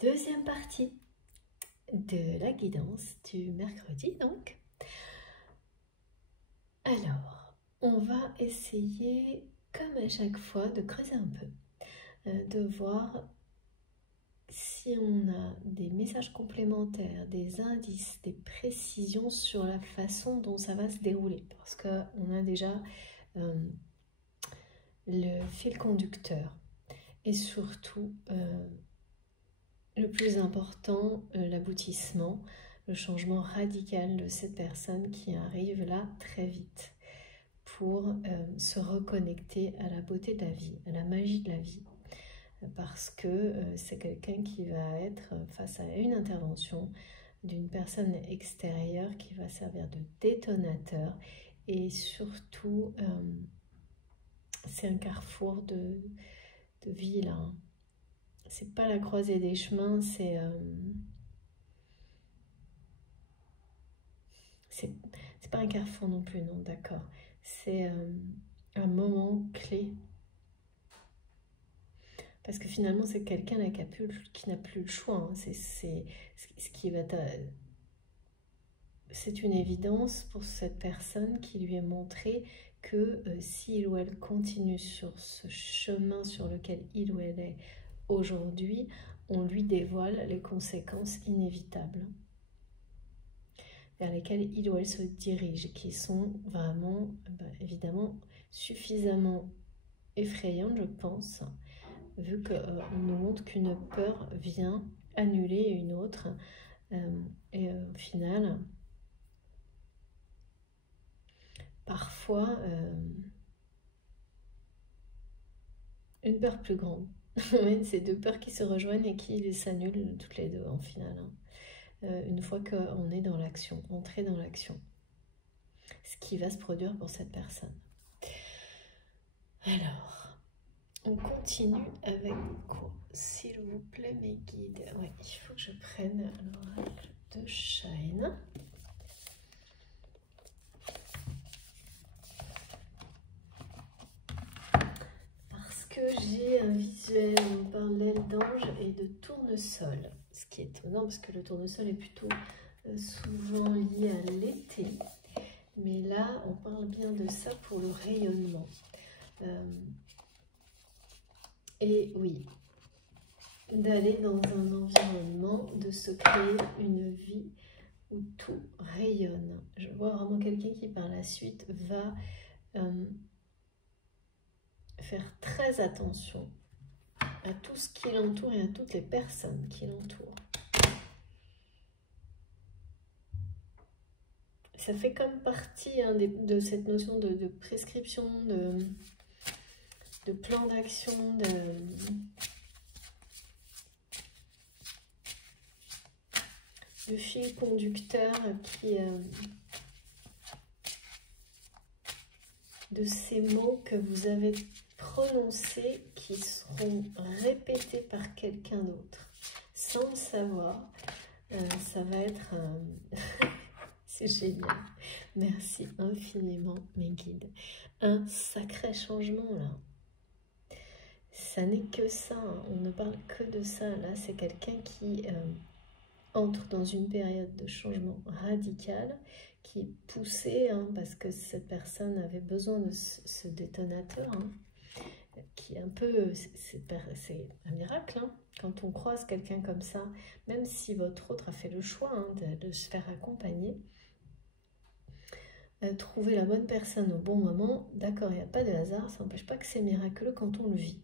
Deuxième partie de la guidance du mercredi donc. Alors, on va essayer, comme à chaque fois, de creuser un peu, de voir si on a des messages complémentaires, des indices, des précisions sur la façon dont ça va se dérouler. Parce qu'on a déjà le fil conducteur et surtout le plus important, l'aboutissement, le changement radical de cette personne qui arrive là très vite pour se reconnecter à la beauté de la vie, à la magie de la vie. Parce que c'est quelqu'un qui va être face à une intervention d'une personne extérieure qui va servir de détonateur et surtout c'est un carrefour de vie là. C'est pas la croisée des chemins, c'est pas un carrefour non plus, non, d'accord. C'est un moment clé. Parce que finalement, c'est quelqu'un qui n'a plus le choix. Hein. Ce qui va c'est une évidence pour cette personne qui lui est montré que s'il ou elle continue sur ce chemin sur lequel il ou elle est aujourd'hui, on lui dévoile les conséquences inévitables vers lesquelles il ou elle se dirige, qui sont vraiment, évidemment, suffisamment effrayantes, je pense, vu qu'on nous montre qu'une peur vient annuler une autre. Et au final, parfois, une peur plus grande. C'est deux peurs qui se rejoignent et qui s'annulent toutes les deux, en final. Une fois qu'on est dans l'action, entrer dans l'action. Ce qui va se produire pour cette personne. Alors, on continue avec quoi, s'il vous plaît, mes guides. Ouais, il faut que je prenne l'oracle de Shine. Parce que j'ai un visuel en parallèle d'ange et de tournesol. Ce qui est étonnant parce que le tournesol est plutôt souvent lié à l'été. Mais là, on parle bien de ça pour le rayonnement. Et oui, d'aller dans un environnement, de se créer une vie où tout rayonne. Je vois vraiment quelqu'un qui par la suite va faire très attention à tout ce qui l'entoure et à toutes les personnes qui l'entourent. Ça fait comme partie de cette notion de prescription, de plan d'action, de fil conducteur qui... de ces mots que vous avez prononcés qui seront répétés par quelqu'un d'autre sans le savoir. Ça va être c'est génial, merci infiniment mes guides, un sacré changement là. Ça n'est que ça, hein. On ne parle que de ça. Là c'est quelqu'un qui entre dans une période de changement radical, qui est poussé, hein, parce que cette personne avait besoin de ce détonateur, hein, qui est un peu, c'est un miracle, hein, quand on croise quelqu'un comme ça, même si votre autre a fait le choix, hein, de se faire accompagner, trouver la bonne personne au bon moment, d'accord, il n'y a pas de hasard, ça n'empêche pas que c'est miraculeux quand on le vit.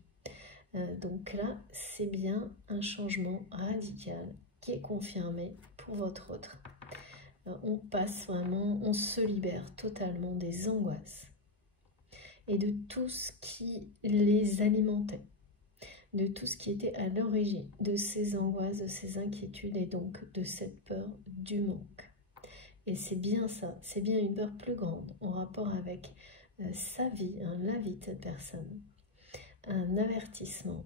Donc là, c'est bien un changement radical qui est confirmé pour votre autre. On passe vraiment, on se libère totalement des angoisses et de tout ce qui les alimentait, de tout ce qui était à l'origine de ces angoisses, de ces inquiétudes et donc de cette peur du manque. Et c'est bien ça, c'est bien une peur plus grande en rapport avec sa vie, hein, la vie de cette personne. Un avertissement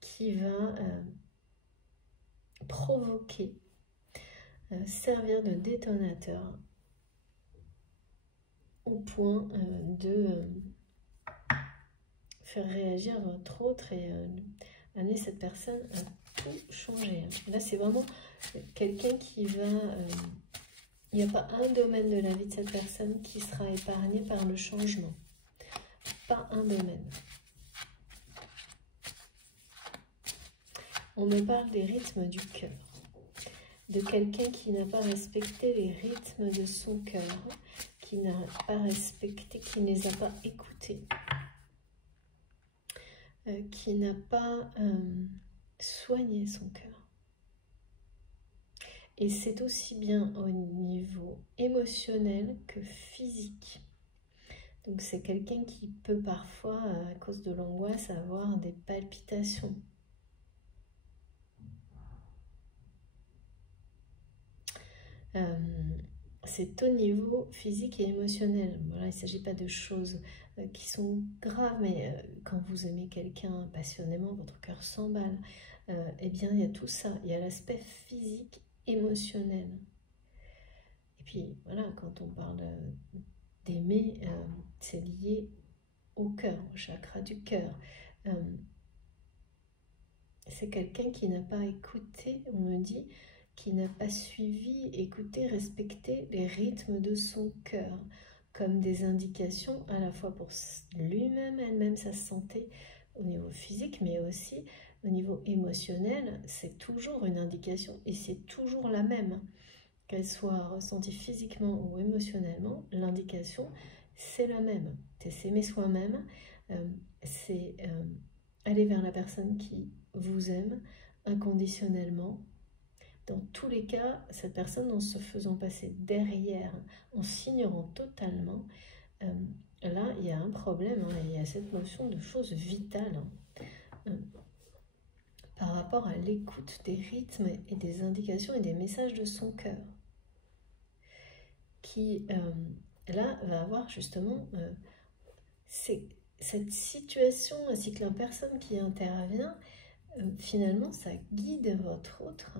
qui va provoquer, servir de détonateur au point de faire réagir votre autre et amener cette personne à tout changer. Là, c'est vraiment quelqu'un qui va... il n'y a pas un domaine de la vie de cette personne qui sera épargné par le changement. Pas un domaine. On me parle des rythmes du cœur. De quelqu'un qui n'a pas respecté les rythmes de son cœur, qui n'a pas respecté, qui ne les a pas écoutés, qui n'a pas soigné son cœur. Et c'est aussi bien au niveau émotionnel que physique. Donc c'est quelqu'un qui peut parfois, à cause de l'angoisse, avoir des palpitations. C'est au niveau physique et émotionnel. Voilà, il ne s'agit pas de choses qui sont graves, mais quand vous aimez quelqu'un passionnément, votre cœur s'emballe. Eh bien, il y a tout ça. Il y a l'aspect physique, émotionnel. Et puis, voilà, quand on parle d'aimer, c'est lié au cœur, au chakra du cœur. C'est quelqu'un qui n'a pas écouté, on me dit, qui n'a pas suivi, écouté, respecté les rythmes de son cœur, comme des indications à la fois pour lui-même, elle-même, sa santé, au niveau physique, mais aussi au niveau émotionnel. C'est toujours une indication et c'est toujours la même. Qu'elle soit ressentie physiquement ou émotionnellement, l'indication, c'est la même. C'est s'aimer soi-même, c'est aller vers la personne qui vous aime inconditionnellement. Dans tous les cas, cette personne, en se faisant passer derrière, en s'ignorant totalement, là, il y a un problème, hein, il y a cette notion de choses vitales par rapport à l'écoute des rythmes et des indications et des messages de son cœur, qui, là, va avoir justement cette situation, ainsi que la personne qui intervient, finalement, ça guide votre autre.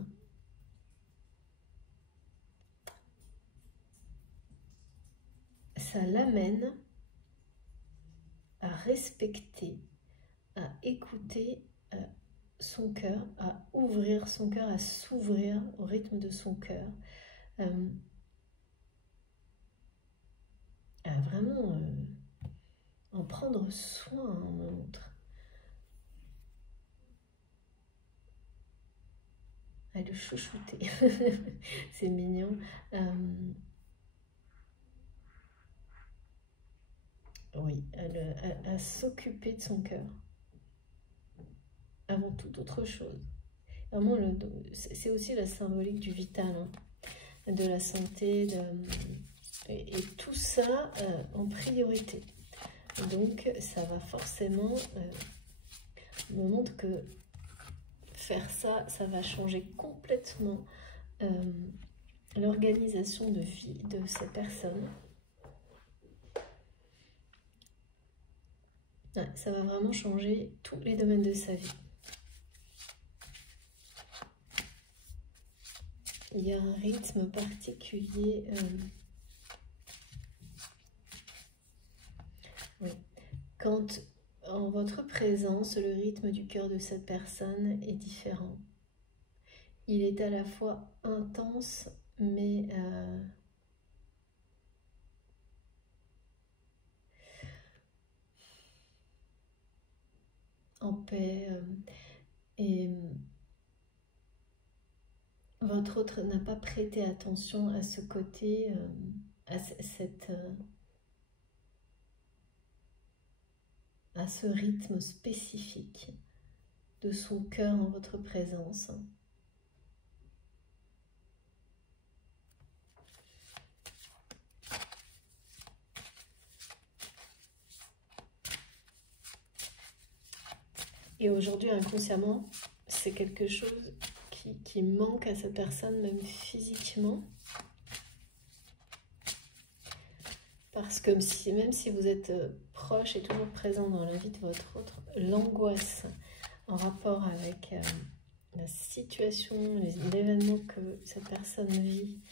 Ça l'amène à respecter, à écouter son cœur, à ouvrir son cœur, à s'ouvrir au rythme de son cœur, à vraiment en prendre soin, on me montre. À le chouchouter. C'est mignon. Oui, à s'occuper de son cœur. Avant toute autre chose. Vraiment, c'est aussi la symbolique du vital, hein, de la santé, et tout ça en priorité. Donc, ça va forcément me montre que faire ça, ça va changer complètement l'organisation de vie de cette personne. Ouais, ça va vraiment changer tous les domaines de sa vie. Il y a un rythme particulier. Oui. Quand en votre présence, le rythme du cœur de cette personne est différent. Il est à la fois intense, mais en paix. Et votre autre n'a pas prêté attention à ce côté, à ce rythme spécifique de son cœur en votre présence. Et aujourd'hui, inconsciemment, c'est quelque chose qui manque à cette personne, même physiquement. Parce que même si vous êtes proche et toujours présent dans la vie de votre autre, l'angoisse en rapport avec la situation, l'événement que cette personne vit,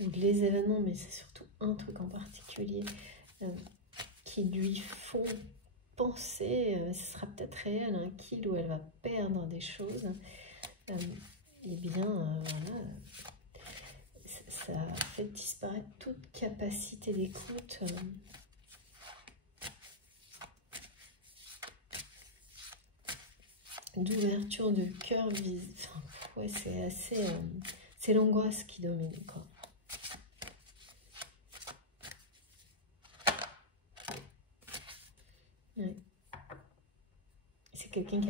ou les événements, mais c'est surtout un truc en particulier qui lui font penser, ce sera peut-être réel, qu'il ou elle va perdre des choses, eh bien, voilà, ça fait disparaître toute capacité d'écoute. D'ouverture de cœur, enfin, ouais, c'est assez... c'est l'angoisse qui domine, quoi. Ouais. C'est quelqu'un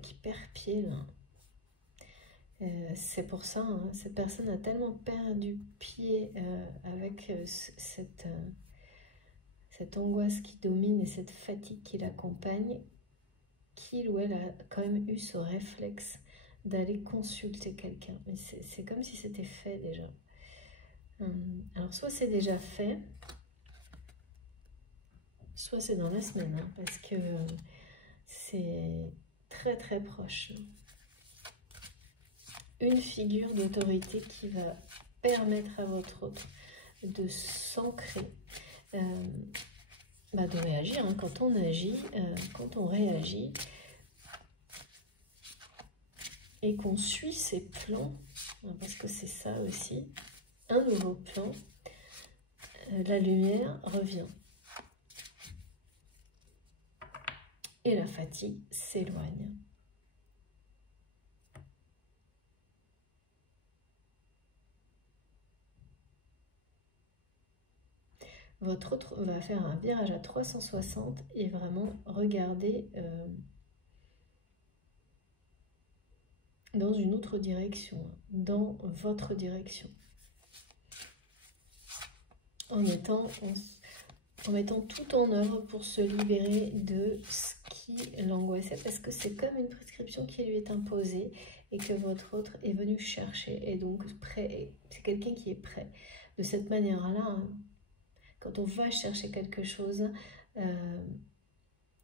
qui perd pied, là. C'est pour ça, hein, cette personne a tellement perdu pied avec cette angoisse qui domine et cette fatigue qui l'accompagne, qu'il ou elle a quand même eu ce réflexe d'aller consulter quelqu'un. Mais c'est comme si c'était fait déjà. Alors soit c'est déjà fait, soit c'est dans la semaine, hein, parce que c'est très très proche. Une figure d'autorité qui va permettre à votre autre de s'ancrer, de réagir. Hein. Quand on agit, quand on réagit et qu'on suit ses plans, hein, parce que c'est ça aussi, un nouveau plan, la lumière revient. Et la fatigue s'éloigne. Votre autre va faire un virage à 360 et vraiment regarder dans une autre direction, dans votre direction. En mettant tout en œuvre pour se libérer de ce qui l'angoissait, parce que c'est comme une prescription qui lui est imposée et que votre autre est venu chercher, et donc prêt, c'est quelqu'un qui est prêt. De cette manière-là, hein, quand on va chercher quelque chose,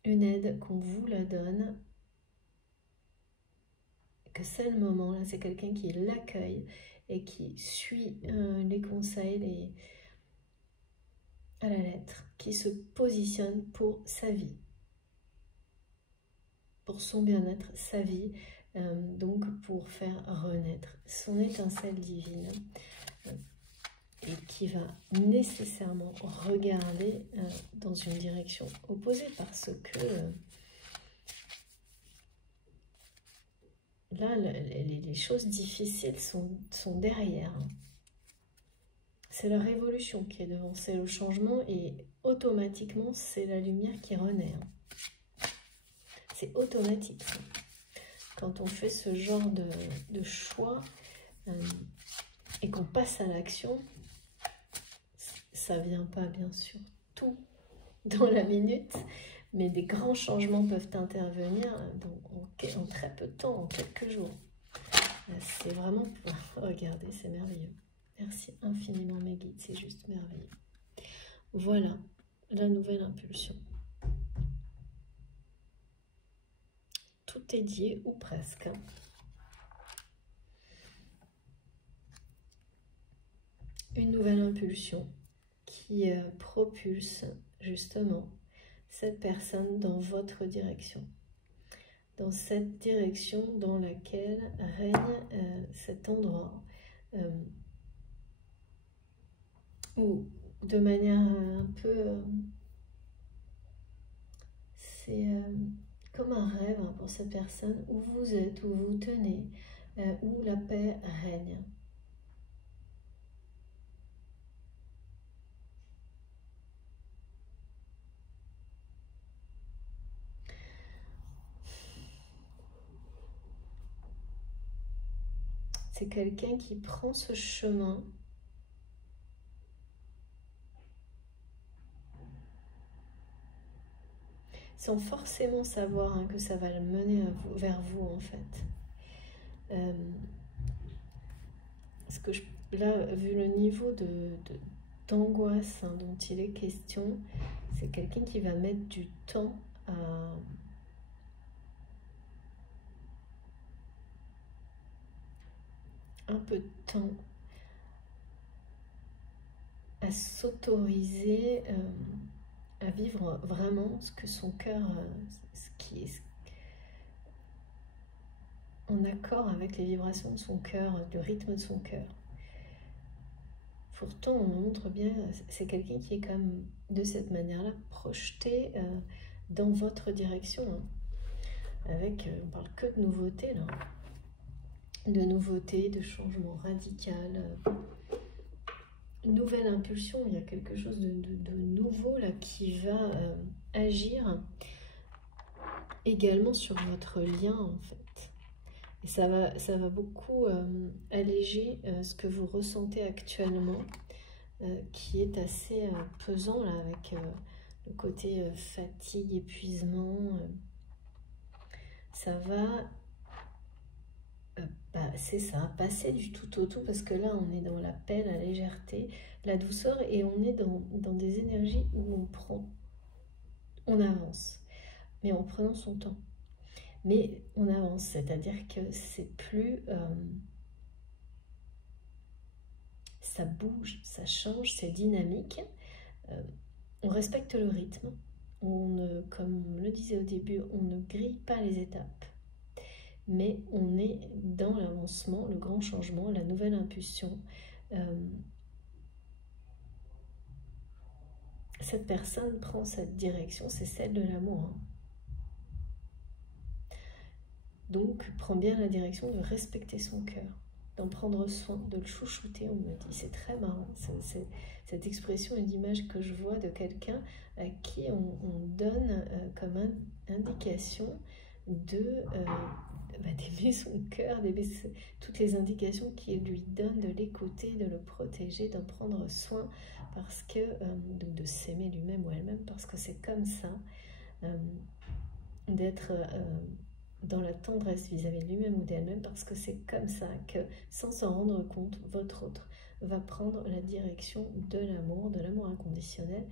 une aide, qu'on vous la donne, que c'est le moment, là, c'est quelqu'un qui l'accueille et qui suit les conseils, à la lettre, qui se positionne pour sa vie, pour son bien-être, sa vie, donc pour faire renaître son étincelle divine, et qui va nécessairement regarder dans une direction opposée, parce que là, les choses difficiles sont derrière. C'est la révolution qui est devant, c'est le changement, et automatiquement, c'est la lumière qui renaît. C'est automatique. Quand on fait ce genre de choix et qu'on passe à l'action, ça vient pas, bien sûr, tout dans la minute, mais des grands changements peuvent intervenir en très peu de temps, en quelques jours. C'est vraiment... Regardez, c'est merveilleux. Merci infiniment mes guides, c'est juste merveilleux. Voilà, la nouvelle impulsion. Tout est dit, ou presque. Une nouvelle impulsion qui propulse justement cette personne dans votre direction. Dans cette direction dans laquelle règne cet endroit. Ou de manière un peu... c'est comme un rêve, hein, pour cette personne, où vous êtes, où vous tenez, où la paix règne. C'est quelqu'un qui prend ce chemin sans forcément savoir, hein, que ça va le mener vers vous, en fait. Parce que là, vu le niveau d'angoisse, hein, dont il est question, c'est quelqu'un qui va mettre du temps à... un peu de temps à s'autoriser à vivre vraiment ce que son cœur, en accord avec les vibrations de son cœur, le rythme de son cœur. Pourtant, on montre bien, c'est quelqu'un qui est comme de cette manière-là projeté dans votre direction. Avec, on parle que de nouveautés là, de nouveautés, de changements radical, nouvelle impulsion. Il y a quelque chose de nouveau là qui va agir également sur votre lien en fait. Et ça va beaucoup alléger ce que vous ressentez actuellement, qui est assez pesant là, avec le côté fatigue, épuisement. Ça va, c'est ça, passer du tout au tout, parce que là on est dans la paix, la légèreté, la douceur, et on est dans des énergies où on avance, mais en prenant son temps. Mais on avance, c'est-à-dire que c'est plus... ça bouge, ça change, c'est dynamique. On respecte le rythme. Comme on le disait au début, on ne grille pas les étapes. Mais on est dans l'avancement, le grand changement, la nouvelle impulsion. Cette personne prend cette direction, c'est celle de l'amour. Donc, prend bien la direction de respecter son cœur, d'en prendre soin, de le chouchouter. On me dit, c'est très marrant, cette expression et l'image que je vois de quelqu'un à qui on donne comme indication d'aimer son cœur, d'aimer toutes les indications qui lui donnent, de l'écouter, de le protéger, d'en prendre soin, parce que donc de s'aimer lui-même ou elle-même, parce que c'est comme ça, d'être dans la tendresse vis-à-vis de lui-même ou d'elle-même, parce que c'est comme ça que, sans s'en rendre compte, votre autre va prendre la direction de l'amour inconditionnel.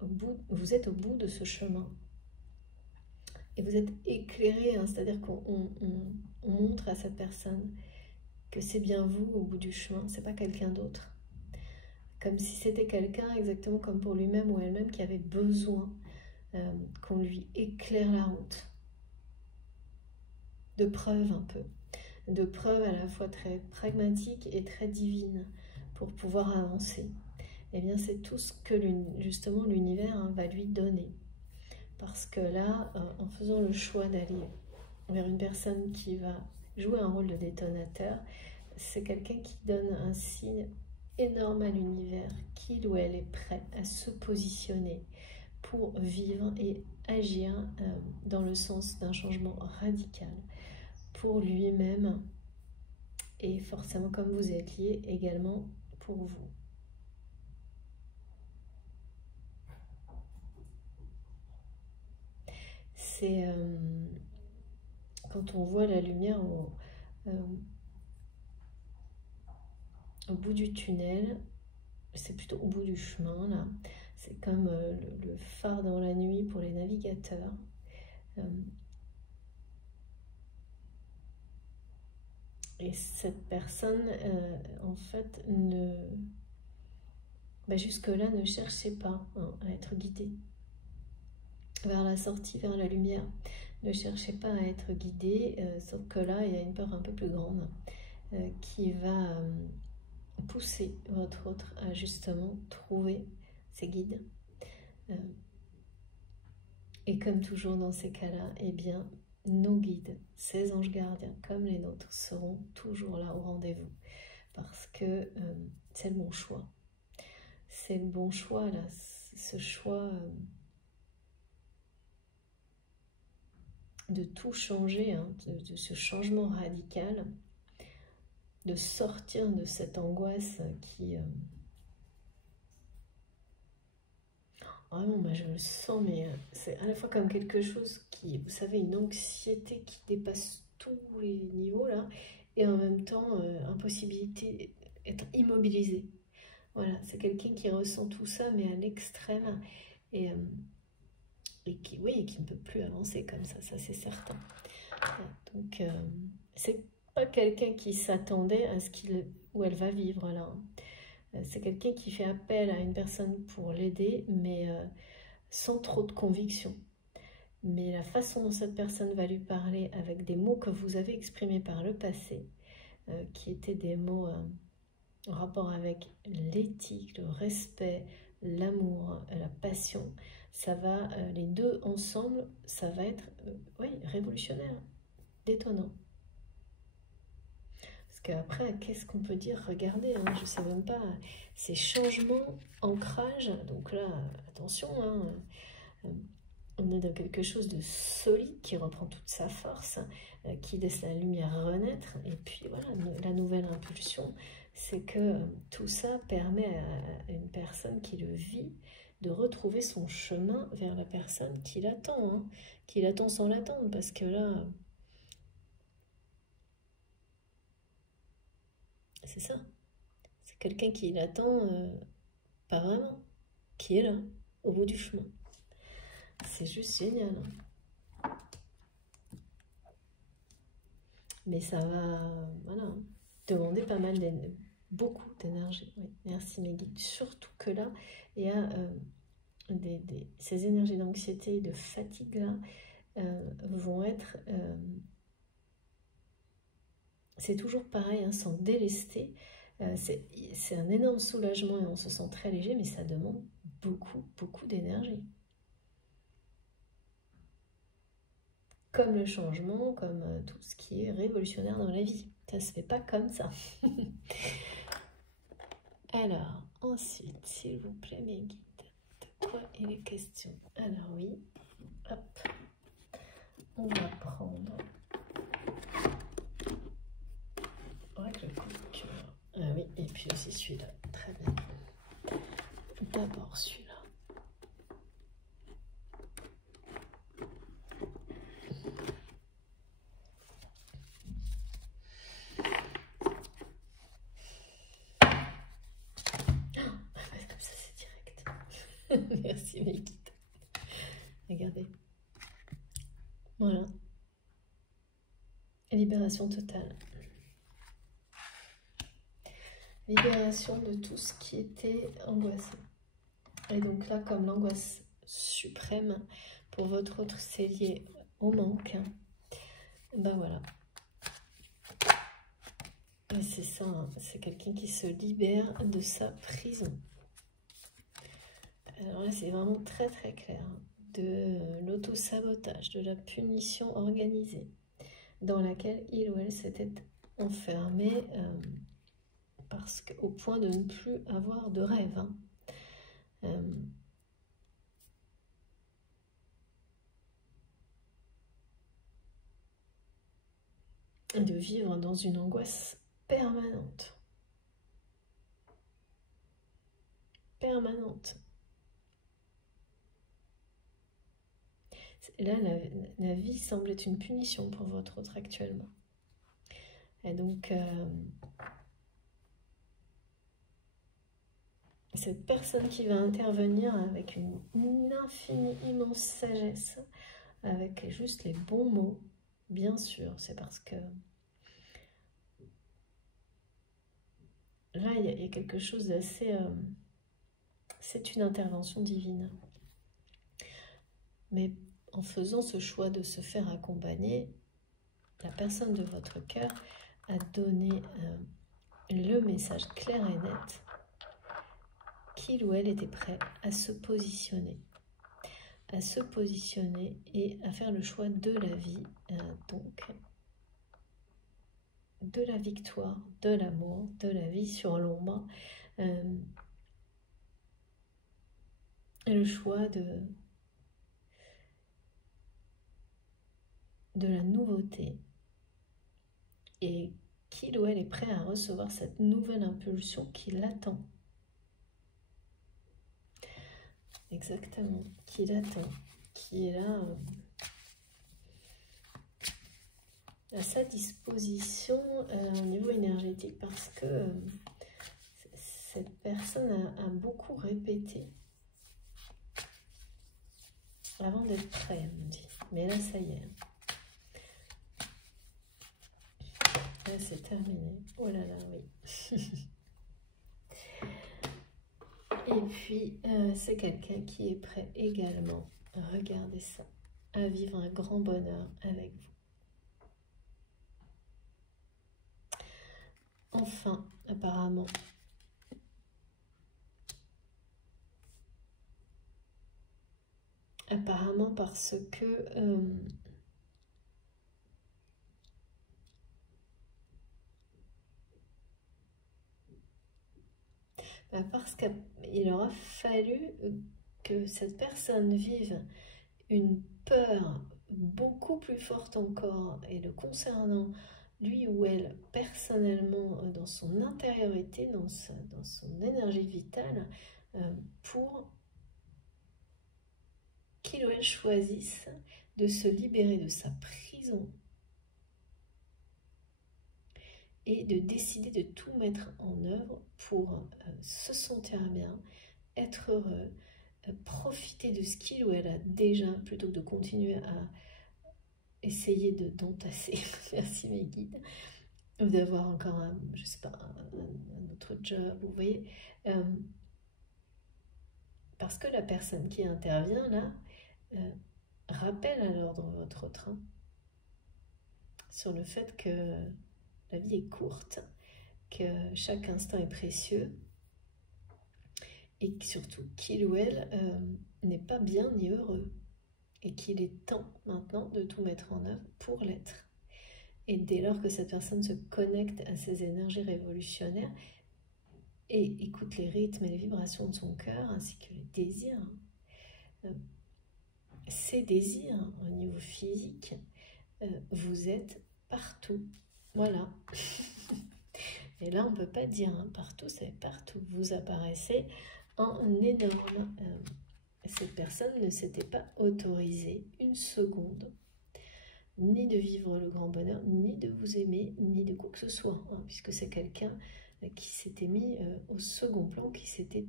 Vous êtes au bout de ce chemin. Et vous êtes éclairé, hein, c'est-à-dire qu'on montre à cette personne que c'est bien vous au bout du chemin, c'est pas quelqu'un d'autre. Comme si c'était quelqu'un, exactement comme pour lui-même ou elle-même, qui avait besoin qu'on lui éclaire la route. De preuves un peu, de preuves à la fois très pragmatiques et très divines pour pouvoir avancer. Eh bien, c'est tout ce que justement l'univers va lui donner. Parce que là, en faisant le choix d'aller vers une personne qui va jouer un rôle de détonateur, c'est quelqu'un qui donne un signe énorme à l'univers, qu'il ou elle est prêt à se positionner pour vivre et agir dans le sens d'un changement radical pour lui-même, et forcément, comme vous êtes lié, également pour vous. C'est quand on voit la lumière au bout du tunnel, c'est plutôt au bout du chemin, là. C'est comme le phare dans la nuit pour les navigateurs. Et cette personne, en fait, jusque-là, ne cherchez pas à être guidée vers la sortie, vers la lumière. Ne cherchez pas à être guidée, sauf que là, il y a une peur un peu plus grande qui va pousser votre autre à justement trouver ses guides. Et comme toujours dans ces cas-là, eh bien, nos guides, ces anges gardiens comme les nôtres, seront toujours là au rendez-vous. Parce que c'est le bon choix. C'est le bon choix, là, ce choix de tout changer, hein, de ce changement radical, de sortir de cette angoisse qui... Vraiment, moi je le sens, mais c'est à la fois comme quelque chose qui, vous savez, une anxiété qui dépasse tous les niveaux, là, et en même temps, impossibilité d'être immobilisé. Voilà, c'est quelqu'un qui ressent tout ça, mais à l'extrême, et qui, oui, qui ne peut plus avancer comme ça c'est certain. Donc, c'est pas quelqu'un qui s'attendait à ce qu'il ou elle va vivre là. C'est quelqu'un qui fait appel à une personne pour l'aider, mais sans trop de conviction. mais la façon dont cette personne va lui parler avec des mots que vous avez exprimés par le passé, qui étaient des mots en rapport avec l'éthique, le respect, l'amour, la passion, ça va, les deux ensemble, ça va être oui, révolutionnaire, détonnant. Parce qu'après, qu'est-ce qu'on peut dire? Regardez, hein, je ne sais même pas, ces changements, ancrage, donc là, attention, hein, on est dans quelque chose de solide qui reprend toute sa force, qui laisse la lumière renaître, et puis voilà, la nouvelle impulsion, c'est que tout ça permet à une personne qui le vit de retrouver son chemin vers la personne qui l'attend, hein, qui l'attend sans l'attendre, parce que là, c'est ça, c'est quelqu'un qui l'attend, pas vraiment, qui est là, au bout du chemin. C'est juste génial. Hein. Mais ça va, voilà, demander pas mal d'énergie. Beaucoup d'énergie, oui. Merci mes guides. Surtout que là, il y a ces énergies d'anxiété et de fatigue là vont être... c'est toujours pareil, hein, sans délester. C'est un énorme soulagement et on se sent très léger, mais ça demande beaucoup, beaucoup d'énergie. Comme le changement, comme tout ce qui est révolutionnaire dans la vie. Ça se fait pas comme ça. Alors, ensuite, s'il vous plaît, mes guides, de quoi il est question? Alors oui, hop, on va prendre avec le coup de cœur. Ah oui, et puis aussi celui-là, très bien. D'abord celui-là. Comme ça, c'est direct. Merci mes guides. Regardez. Voilà. Libération totale. Libération de tout ce qui était angoissé. Et donc là, comme l'angoisse suprême, pour votre autre, c'est lié au manque. Ben voilà. Et c'est ça, hein, c'est quelqu'un qui se libère de sa prison. Alors là, c'est vraiment très très clair. Hein, de l'auto-sabotage, de la punition organisée, dans laquelle il ou elle s'était enfermé parce qu'au point de ne plus avoir de rêve. Hein. Et de vivre dans une angoisse permanente. Permanente. Là, la vie semble être une punition pour votre autre actuellement. Et donc, cette personne qui va intervenir avec une infinie, immense sagesse, avec juste les bons mots, bien sûr, c'est parce que là, il y a quelque chose d'assez... c'est une intervention divine. Mais en faisant ce choix de se faire accompagner, la personne de votre cœur a donné le message clair et net qu'il ou elle était prêt à se positionner. À se positionner et à faire le choix de la vie, donc de la victoire, de l'amour, de la vie sur l'ombre, le choix de la nouveauté, et qu'il ou elle est prêt à recevoir cette nouvelle impulsion qui l'attend. Exactement, qui l'attend, qui est là à sa disposition au niveau énergétique, parce que cette personne a beaucoup répété avant d'être prêt, elle me dit. Mais là, ça y est. Là, c'est terminé. Oh là là, oui. Et puis, c'est quelqu'un qui est prêt également. Regardez ça. à vivre un grand bonheur avec vous. Enfin, apparemment, parce que parce qu'il aura fallu que cette personne vive une peur beaucoup plus forte encore, et le concernant lui ou elle personnellement, dans son intériorité, dans son énergie vitale, pour qu'il ou elle choisisse de se libérer de sa prison et de décider de tout mettre en œuvre pour se sentir bien, être heureux, profiter de ce qu'il ou elle a déjà, plutôt que de continuer à essayer d'entasser, merci mes guides, ou d'avoir encore je sais pas, un autre job, vous voyez. Parce que la personne qui intervient là rappelle à l'ordre votre train sur le fait que la vie est courte, que chaque instant est précieux, et que surtout qu'il ou elle n'est pas bien ni heureux, et qu'il est temps maintenant de tout mettre en œuvre pour l'être. Et dès lors que cette personne se connecte à ces énergies révolutionnaires et écoute les rythmes et les vibrations de son cœur, ainsi que les désirs, ces désirs au niveau physique, vous êtes partout. Voilà. Et là, on ne peut pas dire partout, c'est partout. Vous apparaissez en énorme. Cette personne ne s'était pas autorisée une seconde, ni de vivre le grand bonheur, ni de vous aimer, ni de quoi que ce soit, puisque c'est quelqu'un qui s'était mis au second plan, qui s'était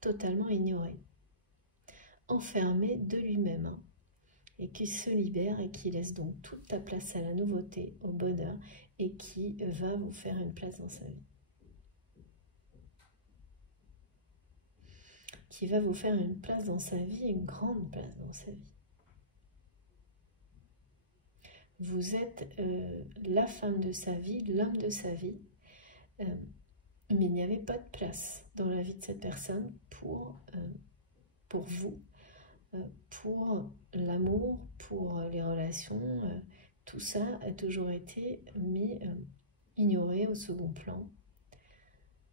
totalement ignoré, enfermé de lui-même, et qui se libère et qui laisse donc toute la place à la nouveauté, au bonheur, et qui va vous faire une place dans sa vie. Qui va vous faire une place dans sa vie, une grande place dans sa vie. Vous êtes la femme de sa vie, l'homme de sa vie, mais il n'y avait pas de place dans la vie de cette personne pour vous, pour l'amour, pour les relations. Tout ça a toujours été mis, ignoré au second plan.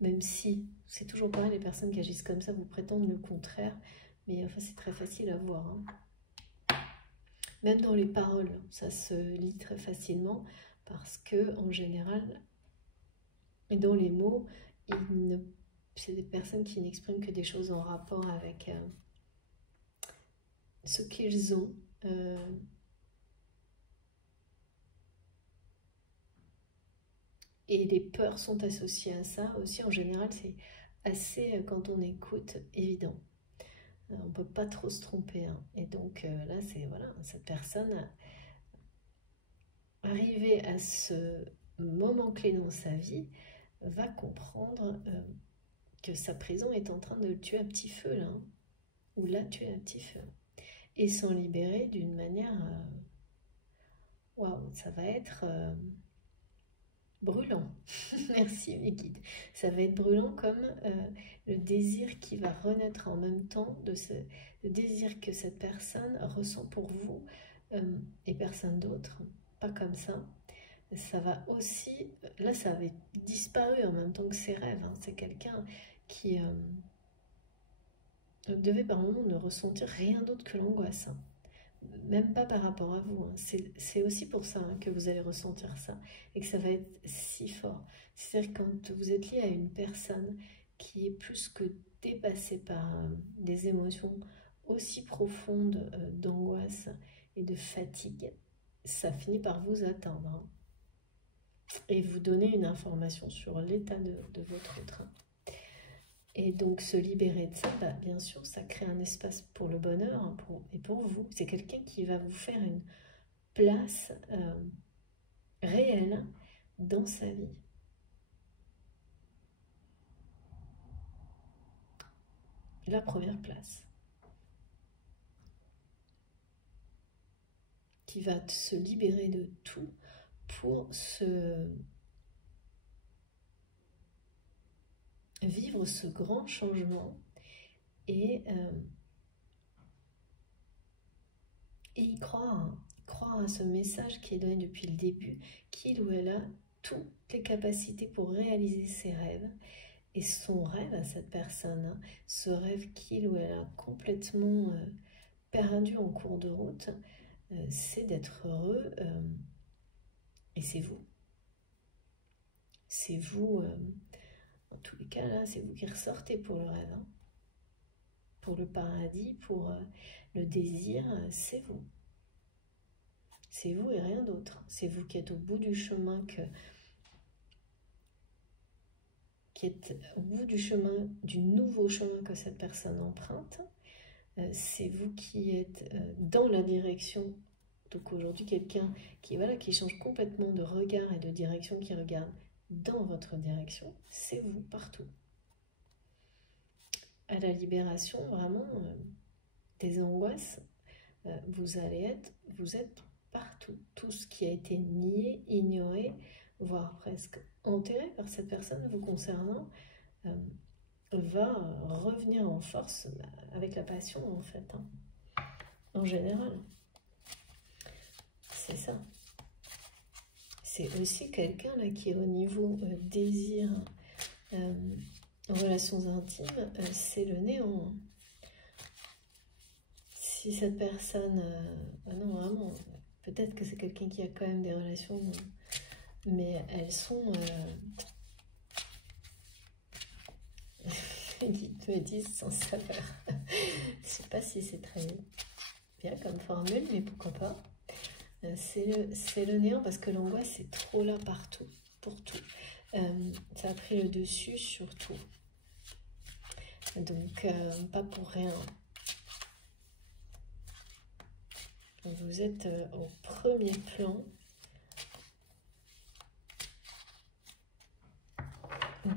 Même si, c'est toujours pareil, les personnes qui agissent comme ça vous prétendent le contraire, mais enfin c'est très facile à voir. Même dans les paroles, ça se lit très facilement, parce que en général, dans les mots, c'est des personnes qui n'expriment que des choses en rapport avec ce qu'ils ont. Et les peurs sont associées à ça aussi. En général, c'est assez, quand on écoute, évident. On ne peut pas trop se tromper. Et donc là, c'est voilà, cette personne arrivée à ce moment clé dans sa vie va comprendre que sa prison est en train de le tuer à petit feu, là, ou l'a tué à petit feu. Et s'en libérer d'une manière... Waouh, ça va être... brûlant. Merci mes guides. Ça va être brûlant comme le désir qui va renaître en même temps, le désir que cette personne ressent pour vous et personne d'autre, pas comme ça. Ça va aussi, là ça avait disparu en même temps que ses rêves. C'est quelqu'un qui devait par moment ne ressentir rien d'autre que l'angoisse. Même pas par rapport à vous. C'est aussi pour ça que vous allez ressentir ça et que ça va être si fort. C'est-à-dire quand vous êtes lié à une personne qui est plus que dépassée par des émotions aussi profondes d'angoisse et de fatigue, ça finit par vous atteindre et vous donner une information sur l'état de votre train. Et donc se libérer de ça, bien sûr, ça crée un espace pour le bonheur et pour vous. C'est quelqu'un qui va vous faire une place réelle dans sa vie. La première place. qui va se libérer de tout pour vivre ce grand changement et il croit à ce message qui est donné depuis le début, qu'il ou elle a toutes les capacités pour réaliser ses rêves. Et son rêve à cette personne, ce rêve qu'il ou elle a complètement perdu en cours de route, c'est d'être heureux, et c'est vous. C'est vous, en tous les cas, là, c'est vous qui ressortez pour le rêve. Hein. Pour le paradis, pour le désir, c'est vous. C'est vous et rien d'autre. C'est vous qui êtes au bout du chemin, qui est au bout du chemin, du nouveau chemin que cette personne emprunte. C'est vous qui êtes dans la direction. Donc aujourd'hui, quelqu'un qui change complètement de regard et de direction, qui regarde dans votre direction, c'est vous partout. À la libération, vraiment, des angoisses, vous êtes partout. Tout ce qui a été nié, ignoré, voire presque enterré par cette personne vous concernant, va revenir en force avec la passion, en fait, hein, en général. C'est ça. C'est aussi quelqu'un là qui est au niveau désir, relations intimes, c'est le néant. Si cette personne... non, vraiment, peut-être que c'est quelqu'un qui a quand même des relations, mais elles sont... ils me disent sans saveur. Je sais pas si c'est très bien comme formule, mais pourquoi pas. C'est le néant parce que l'angoisse est trop là partout, pour tout. Ça a pris le dessus sur tout. Donc, pas pour rien. Vous êtes au premier plan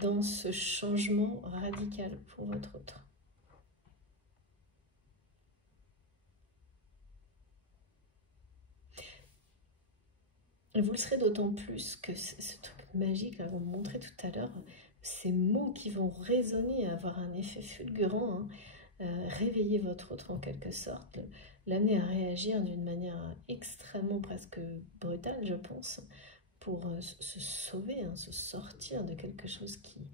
dans ce changement radical pour votre autre. Vous le serez d'autant plus que ce truc magique, là, vous me montrez tout à l'heure, ces mots qui vont résonner, avoir un effet fulgurant, hein, réveiller votre autre en quelque sorte, l'amener à réagir d'une manière extrêmement presque brutale, je pense, pour se sauver, hein, se sortir de quelque chose qui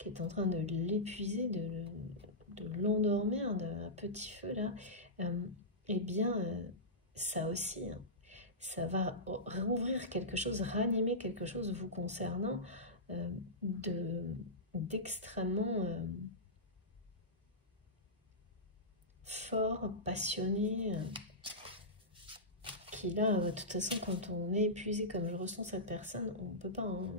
est en train de l'épuiser, de l'endormir d'un petit feu là, eh bien, ça aussi, hein, ça va rouvrir quelque chose, ranimer quelque chose vous concernant d'extrêmement fort, passionné, qui là, de toute façon, quand on est épuisé comme je ressens cette personne, on peut pas, hein,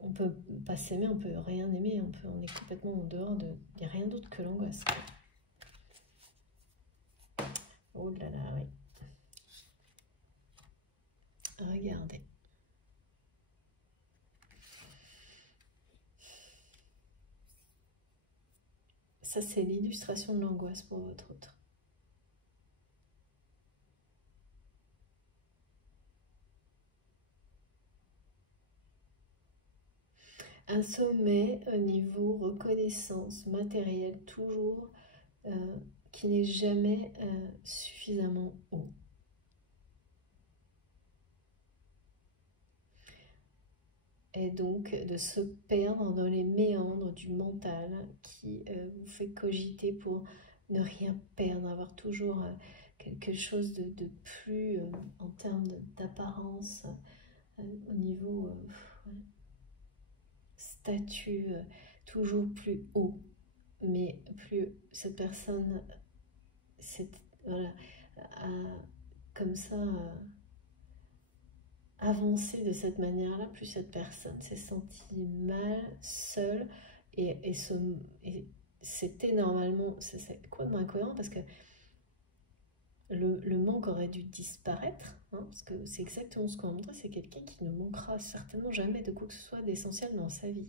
on peut pas s'aimer, on peut rien aimer, on est complètement en dehors de, il n'y a rien d'autre que l'angoisse. Oh là là, oui. Regardez. Ça, c'est l'illustration de l'angoisse pour votre autre. Un sommet au niveau reconnaissance matérielle, toujours, qui n'est jamais suffisamment haut. Et donc de se perdre dans les méandres du mental qui vous fait cogiter pour ne rien perdre, avoir toujours quelque chose de plus en termes d'apparence, au niveau statut, toujours plus haut, mais plus cette personne, voilà, comme ça, avancer de cette manière-là, plus cette personne s'est sentie mal, seule, et c'était normalement, c'est complètement incohérent parce que le manque aurait dû disparaître, hein, parce que c'est exactement ce qu'on a montré, c'est quelqu'un qui ne manquera certainement jamais de quoi que ce soit d'essentiel dans sa vie.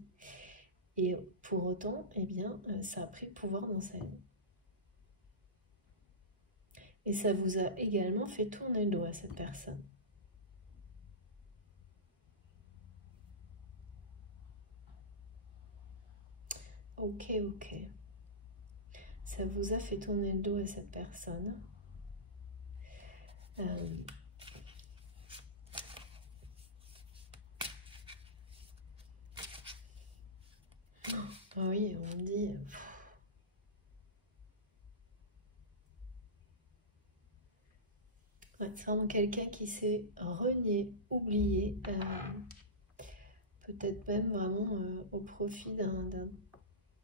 Et pour autant, eh bien, ça a pris le pouvoir dans sa vie. Et ça vous a également fait tourner le dos à cette personne. Ok, ok. Ça vous a fait tourner le dos à cette personne. Ah oui, on dit... Ouais, c'est vraiment quelqu'un qui s'est renié, oublié, peut-être même vraiment au profit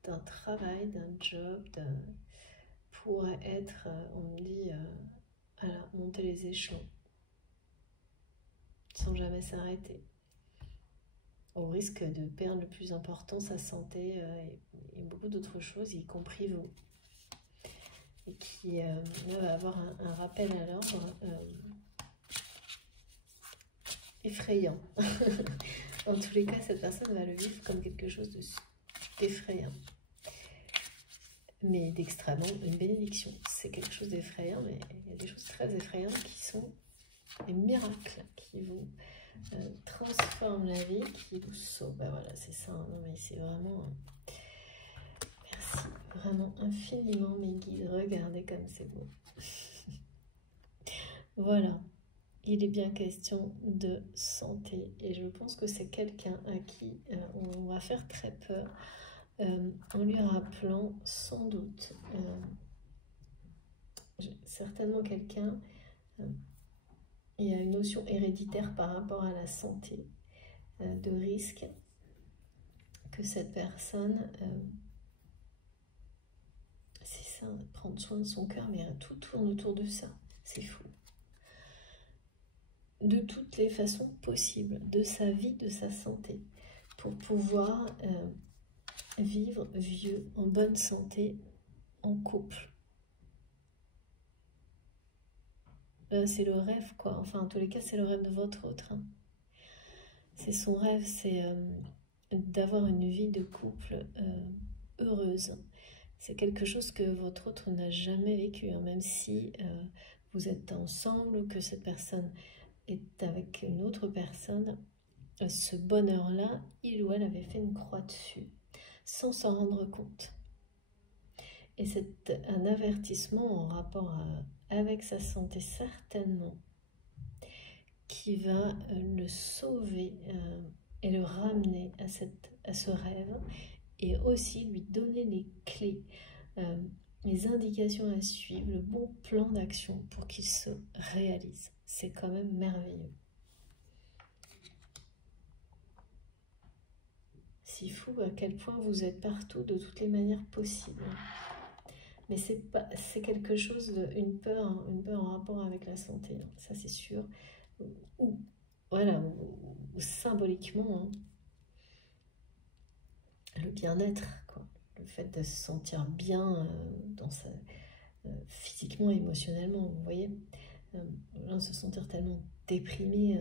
d'un travail, d'un job, pour être, on me dit, monter les échelons, sans jamais s'arrêter, au risque de perdre le plus important, sa santé et beaucoup d'autres choses, y compris vous, et qui va avoir un rappel à l'ordre effrayant. En tous les cas, cette personne va le vivre comme quelque chose d'effrayant, mais d'extrêmement une bénédiction. C'est quelque chose d'effrayant, mais il y a des choses très effrayantes qui sont des miracles, qui vous transforment la vie, qui vous sauvent. Ben voilà, c'est ça. Non, mais c'est vraiment... Merci vraiment infiniment, mes guides. Regardez comme c'est beau. Voilà. Il est bien question de santé et je pense que c'est quelqu'un à qui on va faire très peur en lui rappelant sans doute certainement quelqu'un, il y a une notion héréditaire par rapport à la santé, de risque, que cette personne, c'est ça, prendre soin de son cœur, mais tout tourne autour de ça, c'est fou. De toutes les façons possibles, de sa vie, de sa santé, pour pouvoir vivre vieux, en bonne santé, en couple. C'est le rêve, quoi. Enfin, en tous les cas, c'est le rêve de votre autre. Hein. C'est son rêve, c'est d'avoir une vie de couple heureuse. C'est quelque chose que votre autre n'a jamais vécu, hein, même si vous êtes ensemble, que cette personne est avec une autre personne, ce bonheur-là, il ou elle avait fait une croix dessus, sans s'en rendre compte. Et c'est un avertissement en rapport avec sa santé, certainement, qui va le sauver et le ramener à ce rêve, et aussi lui donner les clés, les indications à suivre, le bon plan d'action pour qu'il se réalise. C'est quand même merveilleux. C'est fou à quel point vous êtes partout de toutes les manières possibles. Mais c'est quelque chose une peur en rapport avec la santé, hein, ça c'est sûr. Ou voilà, ou symboliquement, hein, le bien-être, quoi. Le fait de se sentir bien physiquement, émotionnellement, vous voyez. Se sentir tellement déprimé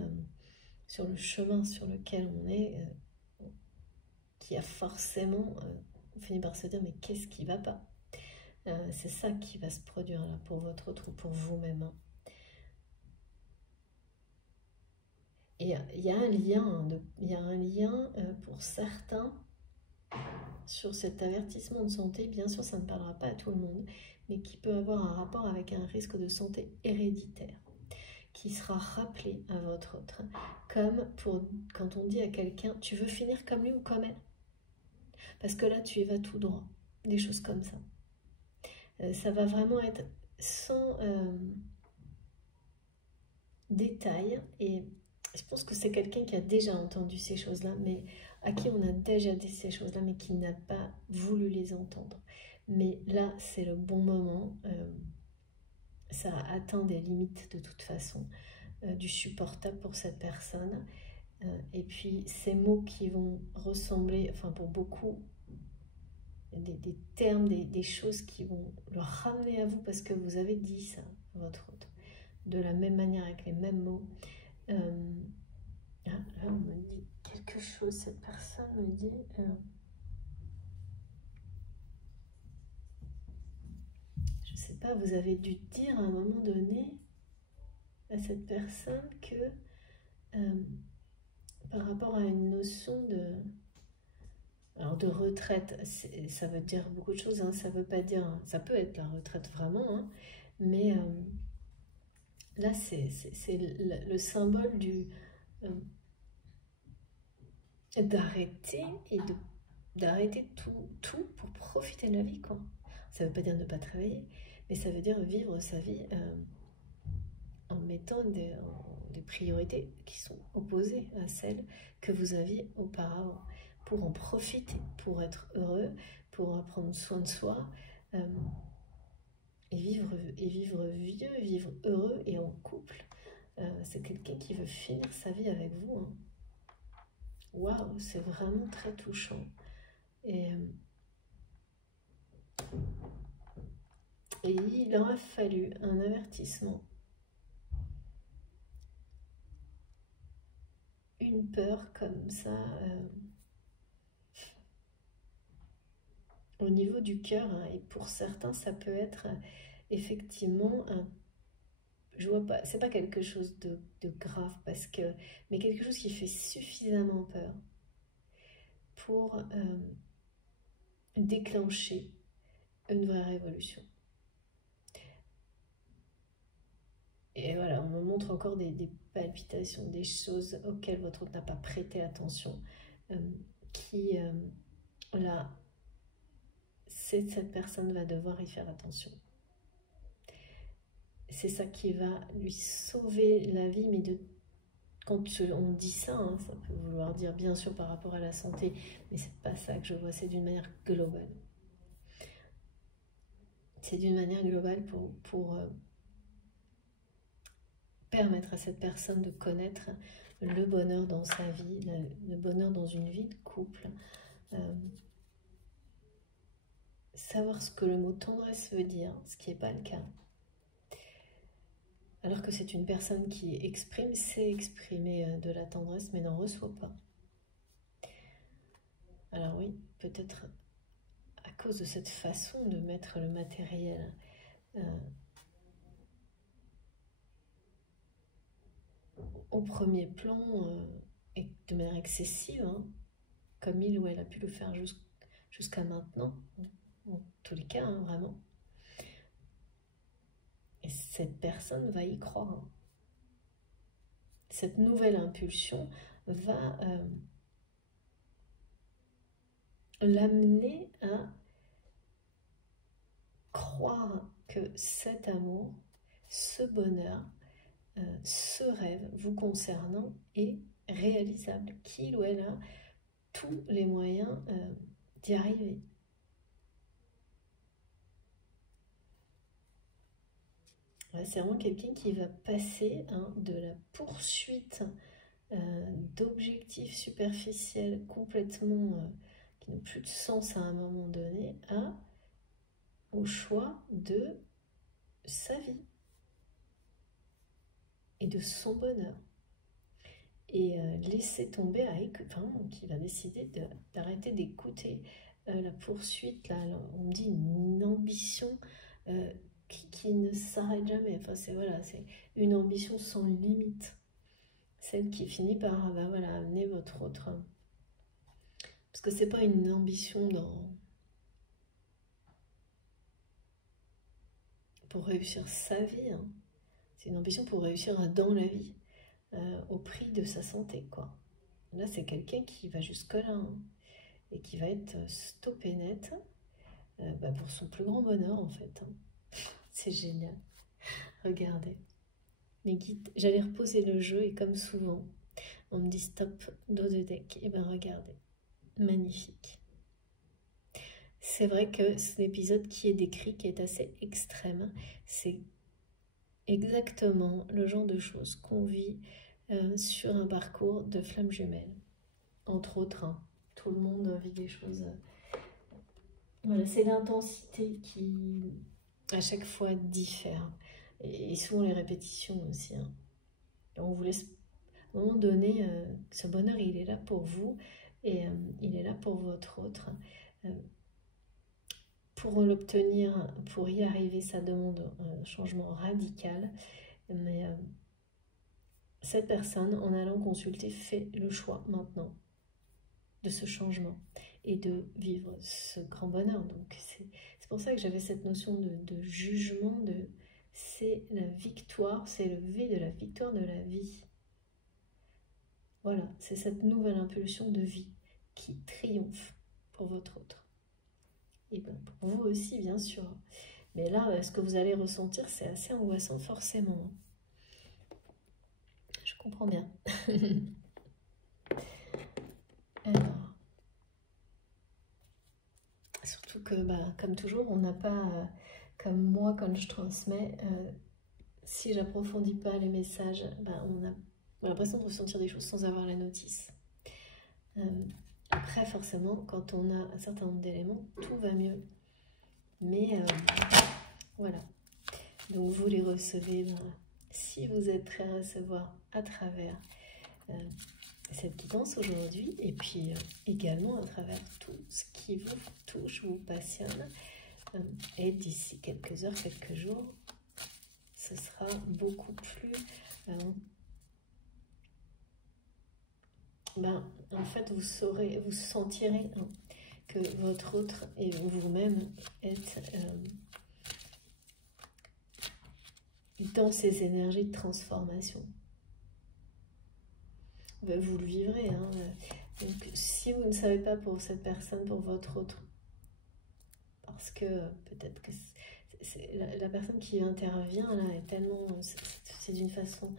sur le chemin sur lequel on est, qui a forcément, on finit par se dire, mais qu'est-ce qui va pas? C'est ça qui va se produire là pour votre autre ou pour vous-même. Hein. Et il y a un lien, pour certains sur cet avertissement de santé. Bien sûr, ça ne parlera pas à tout le monde, mais qui peut avoir un rapport avec un risque de santé héréditaire, qui sera rappelé à votre autre. Comme quand on dit à quelqu'un, tu veux finir comme lui ou comme elle? Parce que là, tu y vas tout droit. Des choses comme ça. Ça va vraiment être sans détail, et je pense que c'est quelqu'un qui a déjà entendu ces choses-là, mais à qui on a déjà dit ces choses-là, mais qui n'a pas voulu les entendre. Mais là, c'est le bon moment. Ça a atteint des limites de toute façon, du supportable pour cette personne. Et puis, ces mots qui vont ressembler, enfin pour beaucoup, des termes, des choses qui vont le ramener à vous parce que vous avez dit ça à votre autre. De la même manière, avec les mêmes mots. Là, on me dit quelque chose, cette personne me dit... je sais pas, vous avez dû dire à un moment donné à cette personne que par rapport à une notion de... Alors de retraite, ça veut dire beaucoup de choses, hein, ça veut pas dire... Ça peut être la retraite vraiment, hein, mais là c'est le symbole du... d'arrêter et d'arrêter tout pour profiter de la vie, quoi. Ça veut pas dire ne pas travailler, mais ça veut dire vivre sa vie en mettant des priorités qui sont opposées à celles que vous aviez auparavant, pour en profiter, pour être heureux, pour prendre soin de soi, et vivre vieux, vivre heureux et en couple. C'est quelqu'un qui veut finir sa vie avec vous, hein. Waouh, c'est vraiment très touchant. Et il aura fallu un avertissement, une peur comme ça, au niveau du cœur, hein, et pour certains, ça peut être effectivement je vois pas, c'est pas quelque chose de grave, mais quelque chose qui fait suffisamment peur pour déclencher une vraie révolution. Et voilà, on me montre encore des palpitations, des choses auxquelles votre hôte n'a pas prêté attention, qui, là, cette personne va devoir y faire attention. C'est ça qui va lui sauver la vie, mais quand on dit ça, hein, ça peut vouloir dire bien sûr par rapport à la santé, mais c'est pas ça que je vois, c'est d'une manière globale. C'est d'une manière globale pour permettre à cette personne de connaître le bonheur dans sa vie, le bonheur dans une vie de couple, savoir ce que le mot tendresse veut dire, ce qui n'est pas le cas. Alors que c'est une personne qui sait exprimer de la tendresse, mais n'en reçoit pas. Alors oui, peut-être à cause de cette façon de mettre le matériel au premier plan, et de manière excessive, hein, comme il ou elle a pu le faire jusqu'à maintenant, en tous les cas, hein, vraiment. Et cette personne va y croire, hein. Cette nouvelle impulsion va l'amener à croire que cet amour, ce bonheur, ce rêve vous concernant est réalisable, qu'il ou elle a tous les moyens d'y arriver. C'est vraiment quelqu'un qui va passer, hein, de la poursuite d'objectifs superficiels complètement qui n'ont plus de sens à un moment donné au choix de sa vie et de son bonheur. Et laisser tomber qui va décider d'arrêter d'écouter la poursuite, là, on me dit une ambition qui ne s'arrête jamais. Enfin, c'est une ambition sans limite. Celle qui finit par amener votre autre. Parce que c'est pas une ambition pour réussir sa vie, hein. C'est une ambition pour réussir dans la vie, au prix de sa santé, quoi. Là, c'est quelqu'un qui va jusque-là, hein, et qui va être stoppé net pour son plus grand bonheur, en fait, hein. C'est génial. Regardez. Mes guides, j'allais reposer le jeu et comme souvent, on me dit stop, dos de deck. Et bien regardez, magnifique. C'est vrai que c'est l'épisode qui est décrit, qui est assez extrême. C'est exactement le genre de choses qu'on vit sur un parcours de flammes jumelles. Entre autres, hein, tout le monde vit des choses... voilà, c'est l'intensité qui, à chaque fois, diffère. Et souvent les répétitions aussi, hein. On vous laisse, à un moment donné, ce bonheur, il est là pour vous et il est là pour votre autre, pour l'obtenir, pour y arriver, ça demande un changement radical. Mais cette personne, en allant consulter, fait le choix maintenant de ce changement et de vivre ce grand bonheur. Donc c'est pour ça que j'avais cette notion de jugement, c'est la victoire, c'est le V de la victoire de la vie. Voilà, c'est cette nouvelle impulsion de vie qui triomphe pour votre autre. Et bon, pour vous aussi, bien sûr. Mais là, ce que vous allez ressentir, c'est assez angoissant, forcément. Je comprends bien. Alors, surtout que, comme toujours, on n'a pas, comme moi, quand je transmets, si j'approfondis pas les messages, on a l'impression de ressentir des choses sans avoir la notice. Après, forcément, quand on a un certain nombre d'éléments, tout va mieux. Mais voilà. Donc vous les recevez, si vous êtes prêt à recevoir à travers cette guidance aujourd'hui, et puis également à travers tout ce qui vous touche, vous passionne, et d'ici quelques heures, quelques jours, ce sera beaucoup plus... en fait, vous saurez, vous sentirez que votre autre et vous-même êtes dans ces énergies de transformation. Vous le vivrez. Donc, si vous ne savez pas pour cette personne, pour votre autre, parce que peut-être que la personne qui intervient là est tellement... C'est d'une façon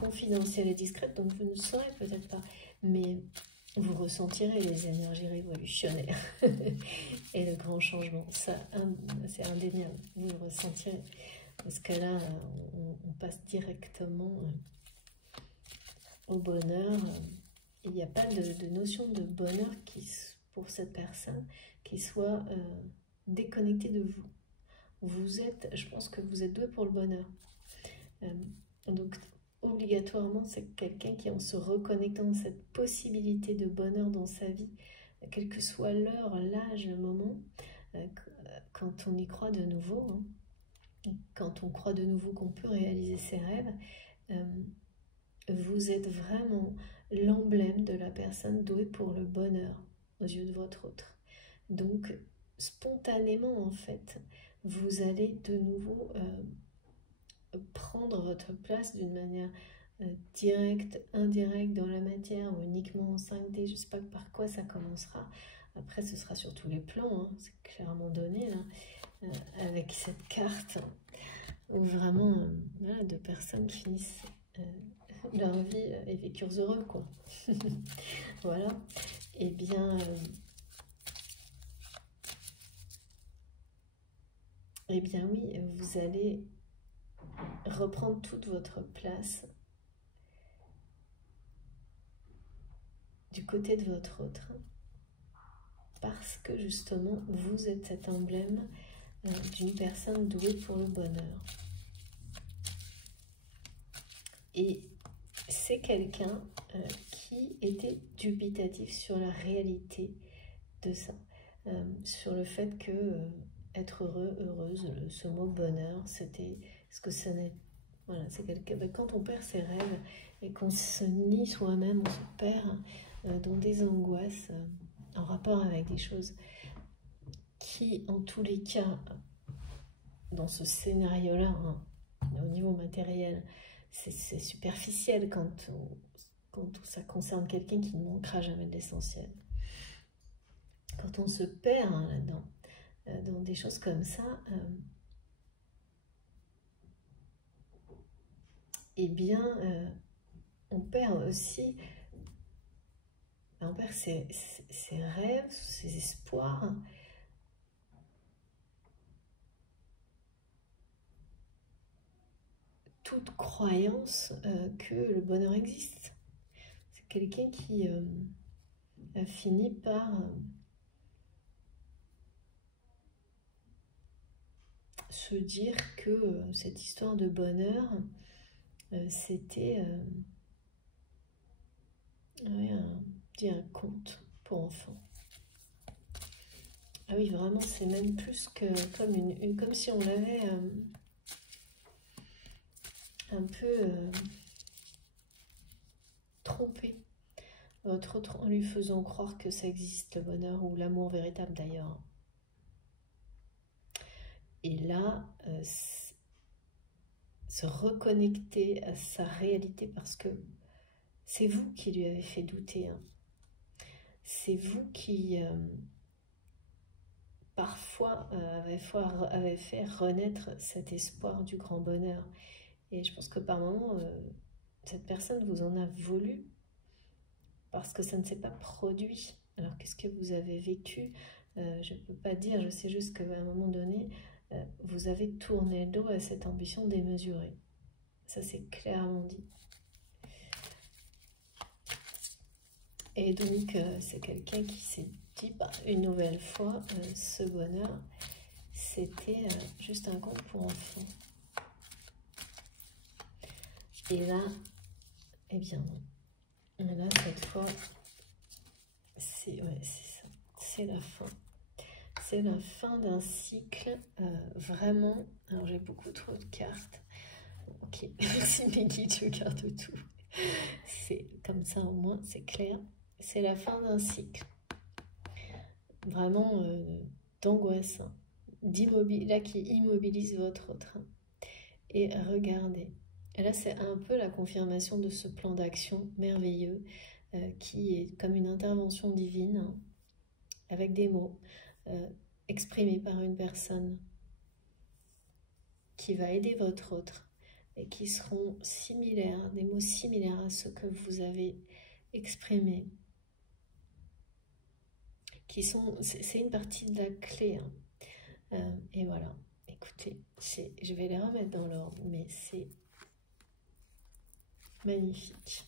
confidentielle et discrète, donc vous ne saurez peut-être pas. Mais vous ressentirez les énergies révolutionnaires et le grand changement. Ça, c'est indéniable. Vous le ressentirez. Parce que là, on passe directement au bonheur. Il n'y a pas de notion de bonheur pour cette personne qui soit déconnectée de vous. Vous êtes, je pense que vous êtes doué pour le bonheur. Donc, obligatoirement, c'est quelqu'un qui, en se reconnectant dans cette possibilité de bonheur dans sa vie, quelle que soit l'heure, l'âge, le moment, quand on y croit de nouveau, quand on croit de nouveau qu'on peut réaliser ses rêves, vous êtes vraiment l'emblème de la personne douée pour le bonheur aux yeux de votre autre. Donc, spontanément, en fait, vous allez de nouveau prendre votre place d'une manière directe, indirecte dans la matière ou uniquement en 5D. Je ne sais pas par quoi ça commencera. Après, ce sera sur tous les plans, c'est clairement donné là, avec cette carte où vraiment voilà, deux personnes qui finissent leur vie et vécurent heureux, quoi. Voilà. Et bien, oui, vous allez reprendre toute votre place du côté de votre autre, parce que justement, vous êtes cet emblème d'une personne douée pour le bonheur. Et c'est quelqu'un qui était dubitatif sur la réalité de ça, sur le fait que être heureux, heureuse, ce mot bonheur, c'était ce que ce n'est. Voilà, c'est quelqu'un. Quand on perd ses rêves et qu'on se nie soi-même, on se perd dans des angoisses en rapport avec des choses qui, en tous les cas, dans ce scénario-là, au niveau matériel, c'est superficiel quand ça concerne quelqu'un qui ne manquera jamais de l'essentiel. Quand on se perd là-dedans, dans des choses comme ça, eh bien, on perd aussi, on perd ses rêves, ses espoirs. Toute croyance que le bonheur existe. C'est quelqu'un qui a fini par se dire que cette histoire de bonheur, c'était un conte pour enfants. Ah oui, vraiment, c'est même plus que comme si on l'avait un peu trompé. En lui faisant croire que ça existe, le bonheur ou l'amour véritable d'ailleurs. Et là, se reconnecter à sa réalité parce que c'est vous qui lui avez fait douter. Hein. C'est vous qui, parfois, avez fait renaître cet espoir du grand bonheur. Et je pense que par moments, cette personne vous en a voulu parce que ça ne s'est pas produit. Alors qu'est-ce que vous avez vécu? Je ne peux pas dire, je sais juste qu'à un moment donné, vous avez tourné le dos à cette ambition démesurée. Ça c'est clairement dit. Et donc c'est quelqu'un qui s'est dit bah, une nouvelle fois, ce bonheur, c'était juste un conte pour enfants. Et là, eh bien non. Et là, cette fois, c'est ça. C'est la fin. C'est la fin d'un cycle, vraiment. Alors j'ai beaucoup trop de cartes. Ok, merci mes guides, je garde tout. C'est comme ça au moins, c'est clair. C'est la fin d'un cycle. Vraiment d'angoisse, hein, là qui immobilise votre autre. Et regardez. Et là, c'est un peu la confirmation de ce plan d'action merveilleux qui est comme une intervention divine, hein, avec des mots exprimés par une personne qui va aider votre autre et qui seront similaires, des mots similaires à ceux que vous avez exprimés. C'est une partie de la clé. Hein. Et voilà, écoutez, je vais les remettre dans l'ordre, mais c'est magnifique.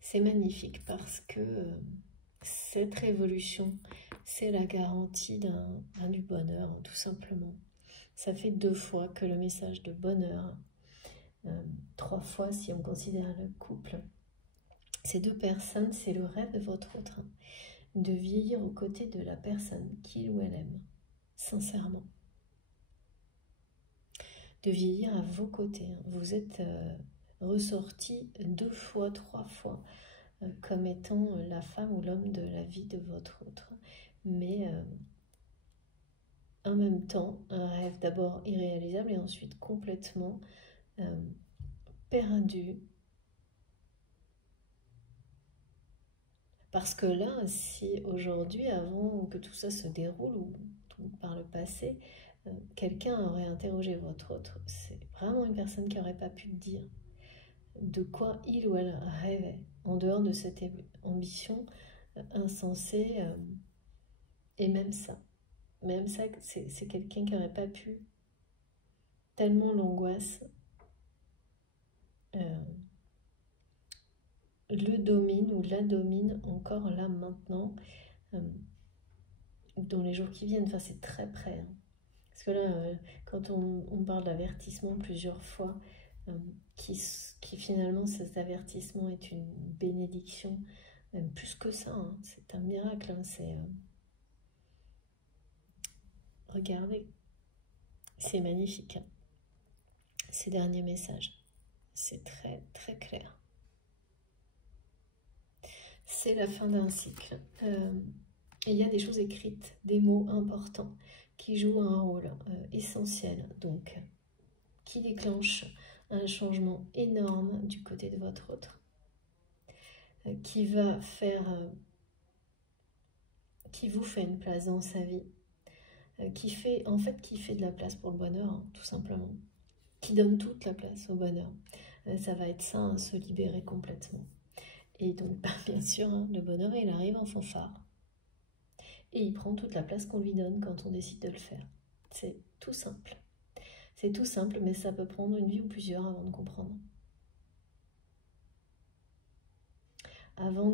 C'est magnifique parce que cette révolution, c'est la garantie du bonheur, tout simplement. Ça fait 2 fois que le message de bonheur, 3 fois si on considère le couple. Ces 2 personnes, c'est le rêve de votre autre, hein, de vieillir aux côtés de la personne qu'il ou elle aime, sincèrement. De vieillir à vos côtés. Hein. Vous êtes ressortis 2 fois, 3 fois, comme étant la femme ou l'homme de la vie de votre autre. Mais en même temps, un rêve d'abord irréalisable et ensuite complètement perdu. Parce que là, si aujourd'hui, avant que tout ça se déroule, ou par le passé, quelqu'un aurait interrogé votre autre, c'est vraiment une personne qui n'aurait pas pu dire de quoi il ou elle rêvait, en dehors de cette ambition insensée, et même ça, c'est quelqu'un qui n'aurait pas pu, tellement l'angoisse le domine ou la domine encore là maintenant, dans les jours qui viennent. Enfin, c'est très près. Hein. Parce que là, quand on parle d'avertissement plusieurs fois, qui finalement, cet avertissement est une bénédiction, même plus que ça. Hein. C'est un miracle. Hein. Regardez, c'est magnifique. Hein. Ces derniers messages, c'est très très clair. C'est la fin d'un cycle. Il y a des choses écrites, des mots importants qui jouent un rôle essentiel, donc qui déclenche un changement énorme du côté de votre autre, qui va faire, qui vous fait une place dans sa vie, qui fait de la place pour le bonheur, hein, tout simplement, qui donne toute la place au bonheur. Ça va être ça, hein, se libérer complètement. Et donc, bien sûr, hein, le bonheur, il arrive en fanfare. Et il prend toute la place qu'on lui donne quand on décide de le faire. C'est tout simple. C'est tout simple, mais ça peut prendre une vie ou plusieurs avant de comprendre. Avant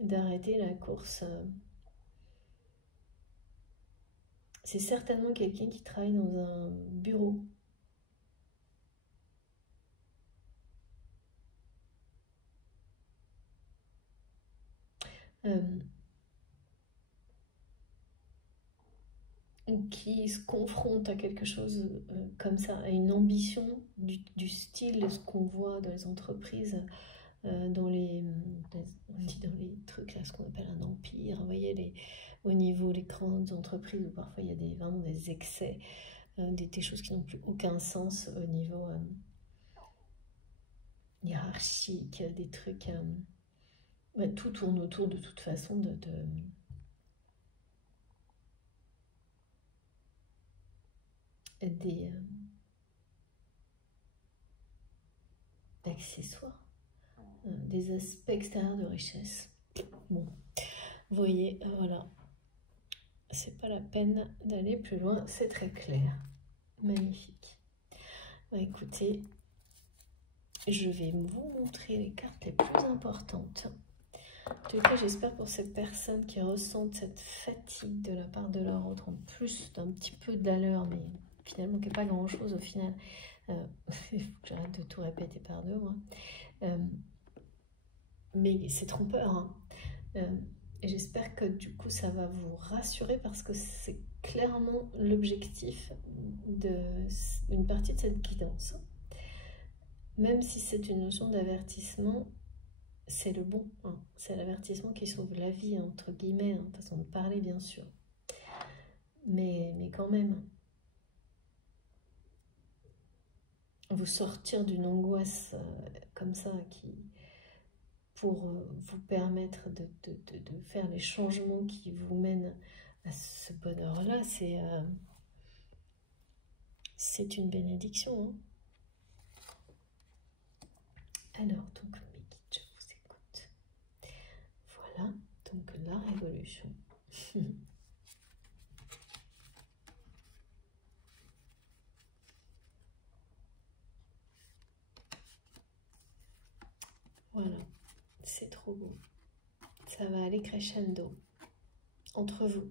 d'arrêter la course. C'est certainement quelqu'un qui travaille dans un bureau. ou qui se confrontent à quelque chose comme ça, à une ambition du style de ce qu'on voit dans les entreprises, on dit dans les trucs là, ce qu'on appelle un empire, vous voyez, au niveau des grandes entreprises où parfois il y a vraiment des excès, des choses qui n'ont plus aucun sens au niveau hiérarchique, des trucs, tout tourne autour de toute façon d'accessoires, des aspects extérieurs de richesse. Bon, vous voyez, voilà, c'est pas la peine d'aller plus loin, c'est très clair. Magnifique. Bah, écoutez, je vais vous montrer les cartes les plus importantes. En tout cas, j'espère pour cette personne qui ressent cette fatigue de la part de leur autre, en plus d'un petit peu de la leur, mais finalement qui n'est pas grand-chose au final. Il faut que j'arrête de tout répéter par deux, moi. Mais c'est trompeur, hein. Et j'espère que du coup ça va vous rassurer parce que c'est clairement l'objectif d'une partie de cette guidance. Même si c'est une notion d'avertissement, c'est le bon, hein. C'est l'avertissement qui sauve la vie, entre guillemets, hein, façon de parler bien sûr. Mais quand même, vous sortir d'une angoisse comme ça pour vous permettre de faire les changements qui vous mènent à ce bonheur-là, c'est une bénédiction, hein. Alors, donc, mes guides, je vous écoute. Voilà, donc la révolution. Voilà, c'est trop beau. Ça va aller crescendo entre vous.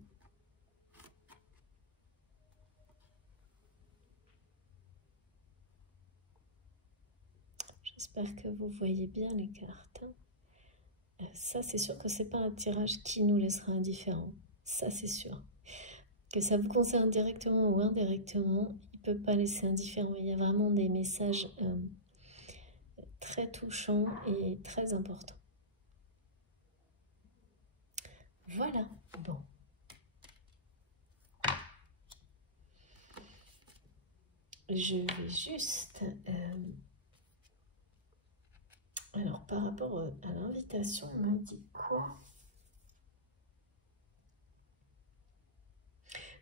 J'espère que vous voyez bien les cartes. Ça, c'est sûr que c'est pas un tirage qui nous laissera indifférents. Ça, c'est sûr. Que ça vous concerne directement ou indirectement, il ne peut pas laisser indifférent. Il y a vraiment des messages très touchants et très importants. Voilà, bon. Je vais juste... alors, par rapport à l'invitation, on me dit quoi?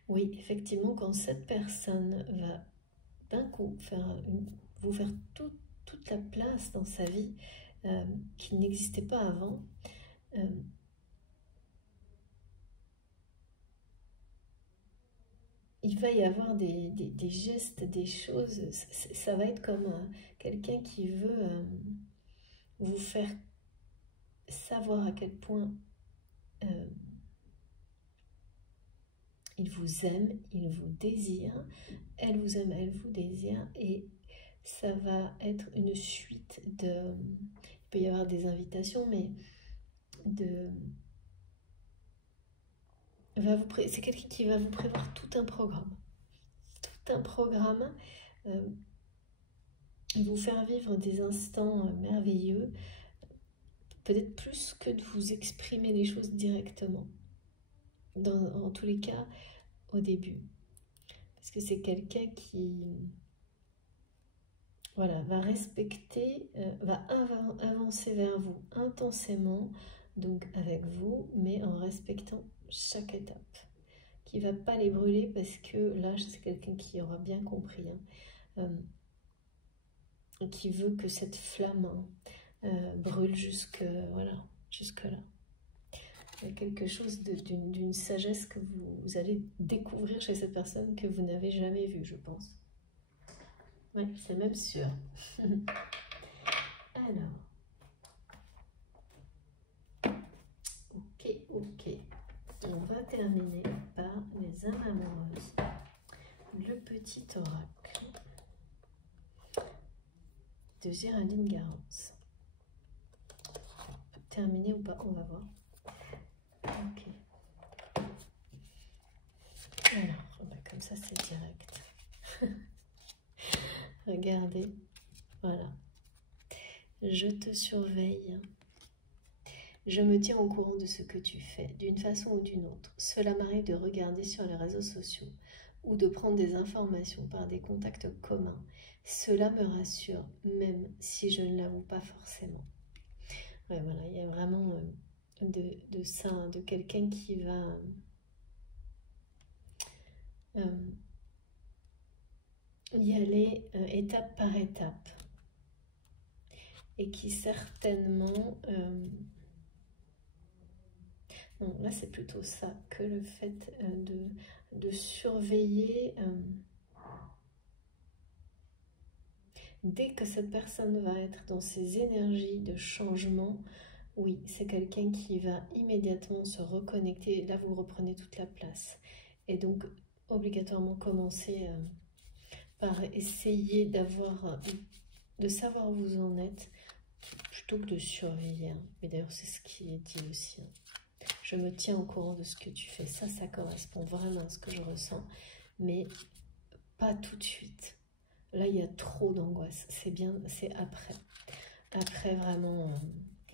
Oui, effectivement, quand cette personne va d'un coup vous faire toute la place dans sa vie qui n'existait pas avant, il va y avoir des gestes, des choses, ça va être comme quelqu'un qui veut vous faire savoir à quel point il vous aime, il vous désire, elle vous aime, elle vous désire, et ça va être une suite de... Il peut y avoir des invitations, mais c'est quelqu'un qui va vous prévoir tout un programme. Tout un programme, vous faire vivre des instants merveilleux, peut-être plus que de vous exprimer les choses directement. En tous les cas, au début. Parce que c'est quelqu'un qui... voilà, va respecter, va avancer vers vous intensément, donc avec vous, mais en respectant chaque étape. Qui ne va pas les brûler parce que là, c'est quelqu'un qui aura bien compris, hein, qui veut que cette flamme brûle voilà, jusque là. Il y a quelque chose d'une sagesse que vous allez découvrir chez cette personne que vous n'avez jamais vue, je pense. Oui, c'est même sûr. Alors, ok. On va terminer par les âmes amoureuses. Le petit oracle de Géraldine Garance. Terminé ou pas, on va voir. Ok. Alors, bah, comme ça c'est direct. Regardez, voilà. Je te surveille. Je me tiens au courant de ce que tu fais, d'une façon ou d'une autre. Cela m'arrive de regarder sur les réseaux sociaux ou de prendre des informations par des contacts communs. Cela me rassure, même si je ne l'avoue pas forcément. Ouais, voilà, il y a vraiment de ça, hein, de quelqu'un qui va y aller étape par étape et qui certainement... non, là c'est plutôt ça que le fait de surveiller... dès que cette personne va être dans ses énergies de changement, oui, c'est quelqu'un qui va immédiatement se reconnecter. Là, vous reprenez toute la place. Et donc, obligatoirement commencer par essayer de savoir où vous en êtes, plutôt que de surveiller. Hein. Mais d'ailleurs, c'est ce qui est dit aussi. Hein. Je me tiens au courant de ce que tu fais. Ça correspond vraiment à ce que je ressens. Mais pas tout de suite. Là, il y a trop d'angoisse. C'est bien, c'est après. Après, vraiment...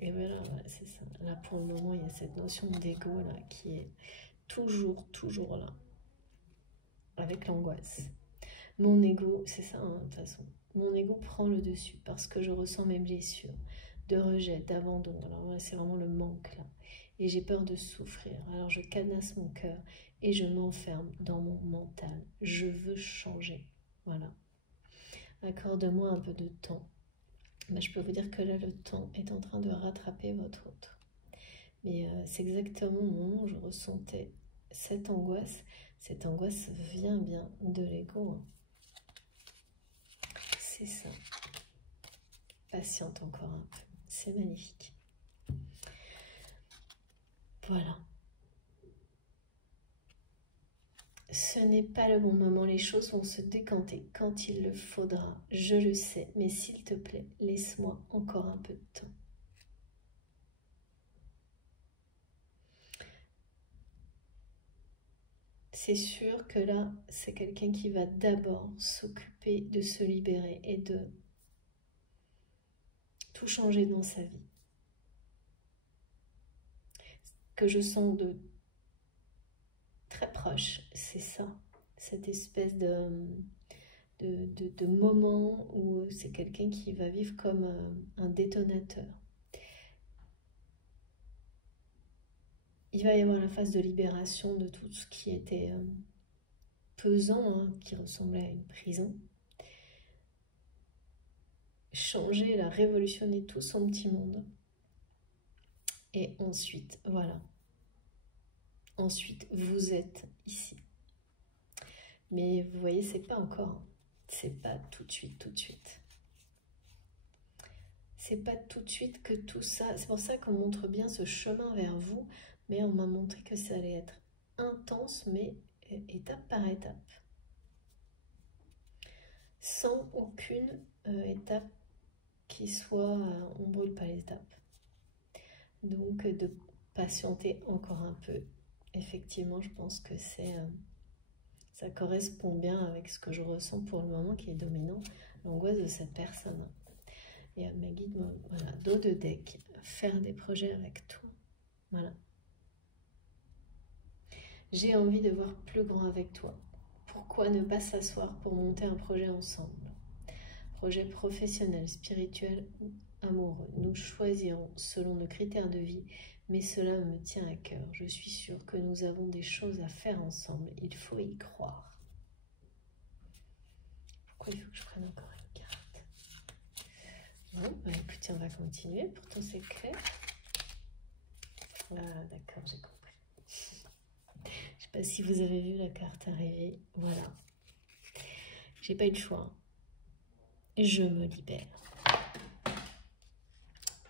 et voilà, c'est ça. Là, pour le moment, il y a cette notion d'ego là qui est toujours là. Avec l'angoisse. Mon ego, c'est ça, hein, de toute façon. Mon ego prend le dessus parce que je ressens mes blessures de rejet, d'abandon. Alors là, c'est vraiment le manque là. Et j'ai peur de souffrir. Alors je cadenasse mon cœur et je m'enferme dans mon mental. Je veux changer. Voilà. Accorde-moi un peu de temps. Mais je peux vous dire que là, le temps est en train de rattraper votre autre. Mais c'est exactement au moment où je ressentais cette angoisse. Cette angoisse vient bien de l'ego. Hein. C'est ça. Patiente encore un peu. C'est magnifique. Voilà. Ce n'est pas le bon moment, les choses vont se décanter quand il le faudra. Je le sais, mais s'il te plaît, laisse-moi encore un peu de temps. C'est sûr que là, c'est quelqu'un qui va d'abord s'occuper de se libérer et de tout changer dans sa vie. Que je sens de très proche, c'est ça, cette espèce de moment où c'est quelqu'un qui va vivre comme un détonateur. Il va y avoir la phase de libération de tout ce qui était pesant, hein, qui ressemblait à une prison. Changer, la révolutionner tout son petit monde. Et ensuite, voilà. Ensuite, vous êtes ici. Mais vous voyez, c'est pas encore. C'est pas tout de suite, tout de suite. C'est pas tout de suite que tout ça... C'est pour ça qu'on montre bien ce chemin vers vous, mais on m'a montré que ça allait être intense, mais étape par étape. Sans aucune étape qui soit... on ne brûle pas les étapes. Donc, de patienter encore un peu. Effectivement, je pense que ça correspond bien avec ce que je ressens pour le moment qui est dominant, l'angoisse de cette personne. Et mes guides, voilà, dos de deck, faire des projets avec toi. Voilà. J'ai envie de voir plus grand avec toi. Pourquoi ne pas s'asseoir pour monter un projet ensemble? Projet professionnel, spirituel ou amoureux. Nous choisirons selon nos critères de vie, mais cela me tient à cœur. Je suis sûre que nous avons des choses à faire ensemble. Il faut y croire. Pourquoi il faut que je prenne encore une carte? Bon, bah écoutez, on va continuer. Pourtant, c'est clair. Ah, d'accord, j'ai compris. Je ne sais pas si vous avez vu la carte arriver. Voilà. J'ai pas eu le choix. Je me libère.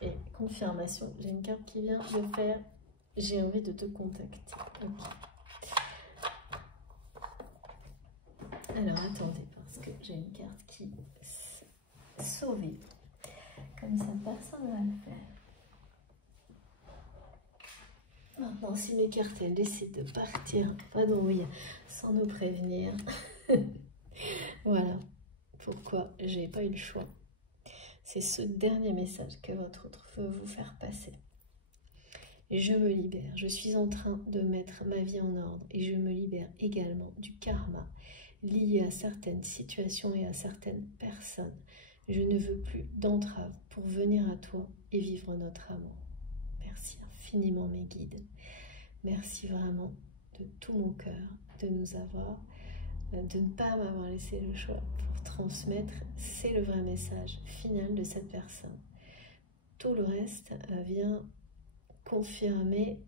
Et confirmation, j'ai une carte qui vient de faire. J'ai envie de te contacter. Okay. Alors attendez, parce que j'ai une carte qui sauver. Comme ça, personne ne va le faire. Maintenant, si mes cartes elles décident de partir, pas d'embrouille, sans nous prévenir, voilà pourquoi j'ai pas eu le choix. C'est ce dernier message que votre autre veut vous faire passer. Je me libère, je suis en train de mettre ma vie en ordre et je me libère également du karma lié à certaines situations et à certaines personnes. Je ne veux plus d'entrave pour venir à toi et vivre notre amour. Merci infiniment mes guides. Merci vraiment de tout mon cœur de nous avoir, de ne pas m'avoir laissé le choix pour transmettre. C'est le vrai message final de cette personne. Tout le reste vient confirmer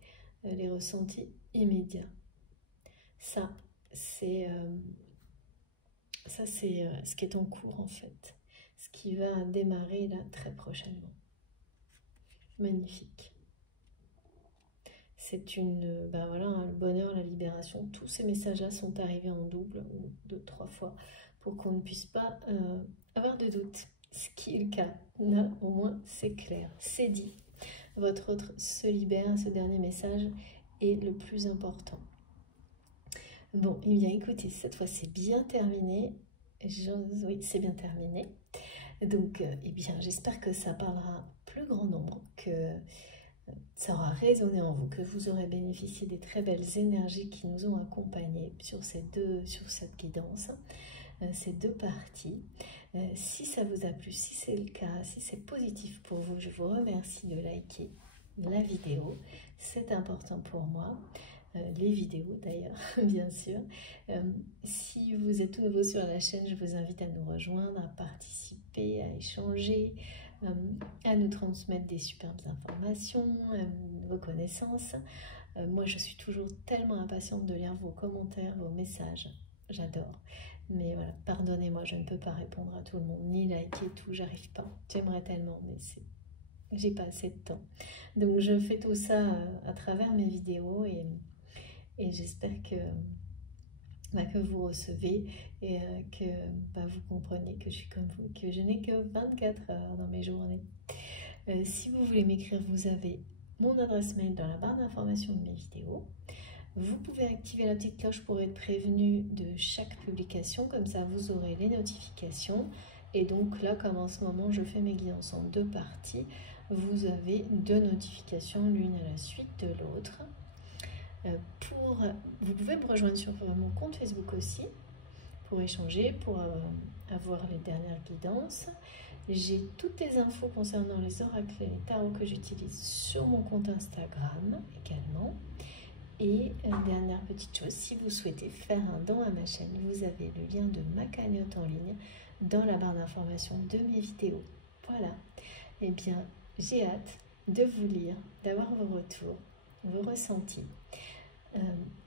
les ressentis immédiats. Ça, c'est ce qui est en cours en fait. Ce qui va démarrer là très prochainement. Magnifique. C'est voilà, le bonheur, la libération. Tous ces messages-là sont arrivés en double, ou 2-3 fois, pour qu'on ne puisse pas avoir de doute. Ce qui est le cas. Là, au moins, c'est clair. C'est dit. Votre autre se libère. Ce dernier message est le plus important. Bon, eh bien, écoutez, cette fois, c'est bien terminé. Oui, c'est bien terminé. Donc, eh bien, j'espère que ça parlera plus grand nombre, que ça aura résonné en vous, que vous aurez bénéficié des très belles énergies qui nous ont accompagnés sur cette guidance, ces deux parties. Si ça vous a plu, si c'est le cas, si c'est positif pour vous, je vous remercie de liker la vidéo. C'est important pour moi. Les vidéos d'ailleurs, bien sûr. Si vous êtes tout nouveau sur la chaîne, je vous invite à nous rejoindre, à participer, à échanger, à nous transmettre des superbes informations, vos connaissances. Moi, je suis toujours tellement impatiente de lire vos commentaires, vos messages. J'adore. Mais voilà, pardonnez-moi, je ne peux pas répondre à tout le monde, ni liker tout, j'arrive pas. J'aimerais tellement, mais j'ai pas assez de temps. Donc, je fais tout ça à travers mes vidéos et j'espère que vous recevez et que vous comprenez que je suis comme vous, que je n'ai que 24 heures dans mes journées. Si vous voulez m'écrire, vous avez mon adresse mail dans la barre d'information de mes vidéos. Vous pouvez activer la petite cloche pour être prévenu de chaque publication, comme ça vous aurez les notifications. Et donc là, comme en ce moment, je fais mes guidances en 2 parties, vous avez 2 notifications l'une à la suite de l'autre. Vous pouvez me rejoindre sur mon compte Facebook aussi pour échanger, pour avoir les dernières guidances. J'ai toutes les infos concernant les oracles et les tarots que j'utilise sur mon compte Instagram également. Et dernière petite chose, si vous souhaitez faire un don à ma chaîne, vous avez le lien de ma cagnotte en ligne dans la barre d'information de mes vidéos. Voilà. Eh bien, j'ai hâte de vous lire, d'avoir vos retours, vos ressentis.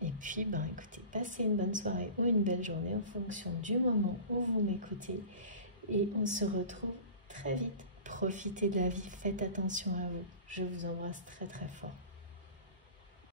Et puis, écoutez, passez une bonne soirée ou une belle journée en fonction du moment où vous m'écoutez. Et on se retrouve très vite. Profitez de la vie, faites attention à vous. Je vous embrasse très très fort.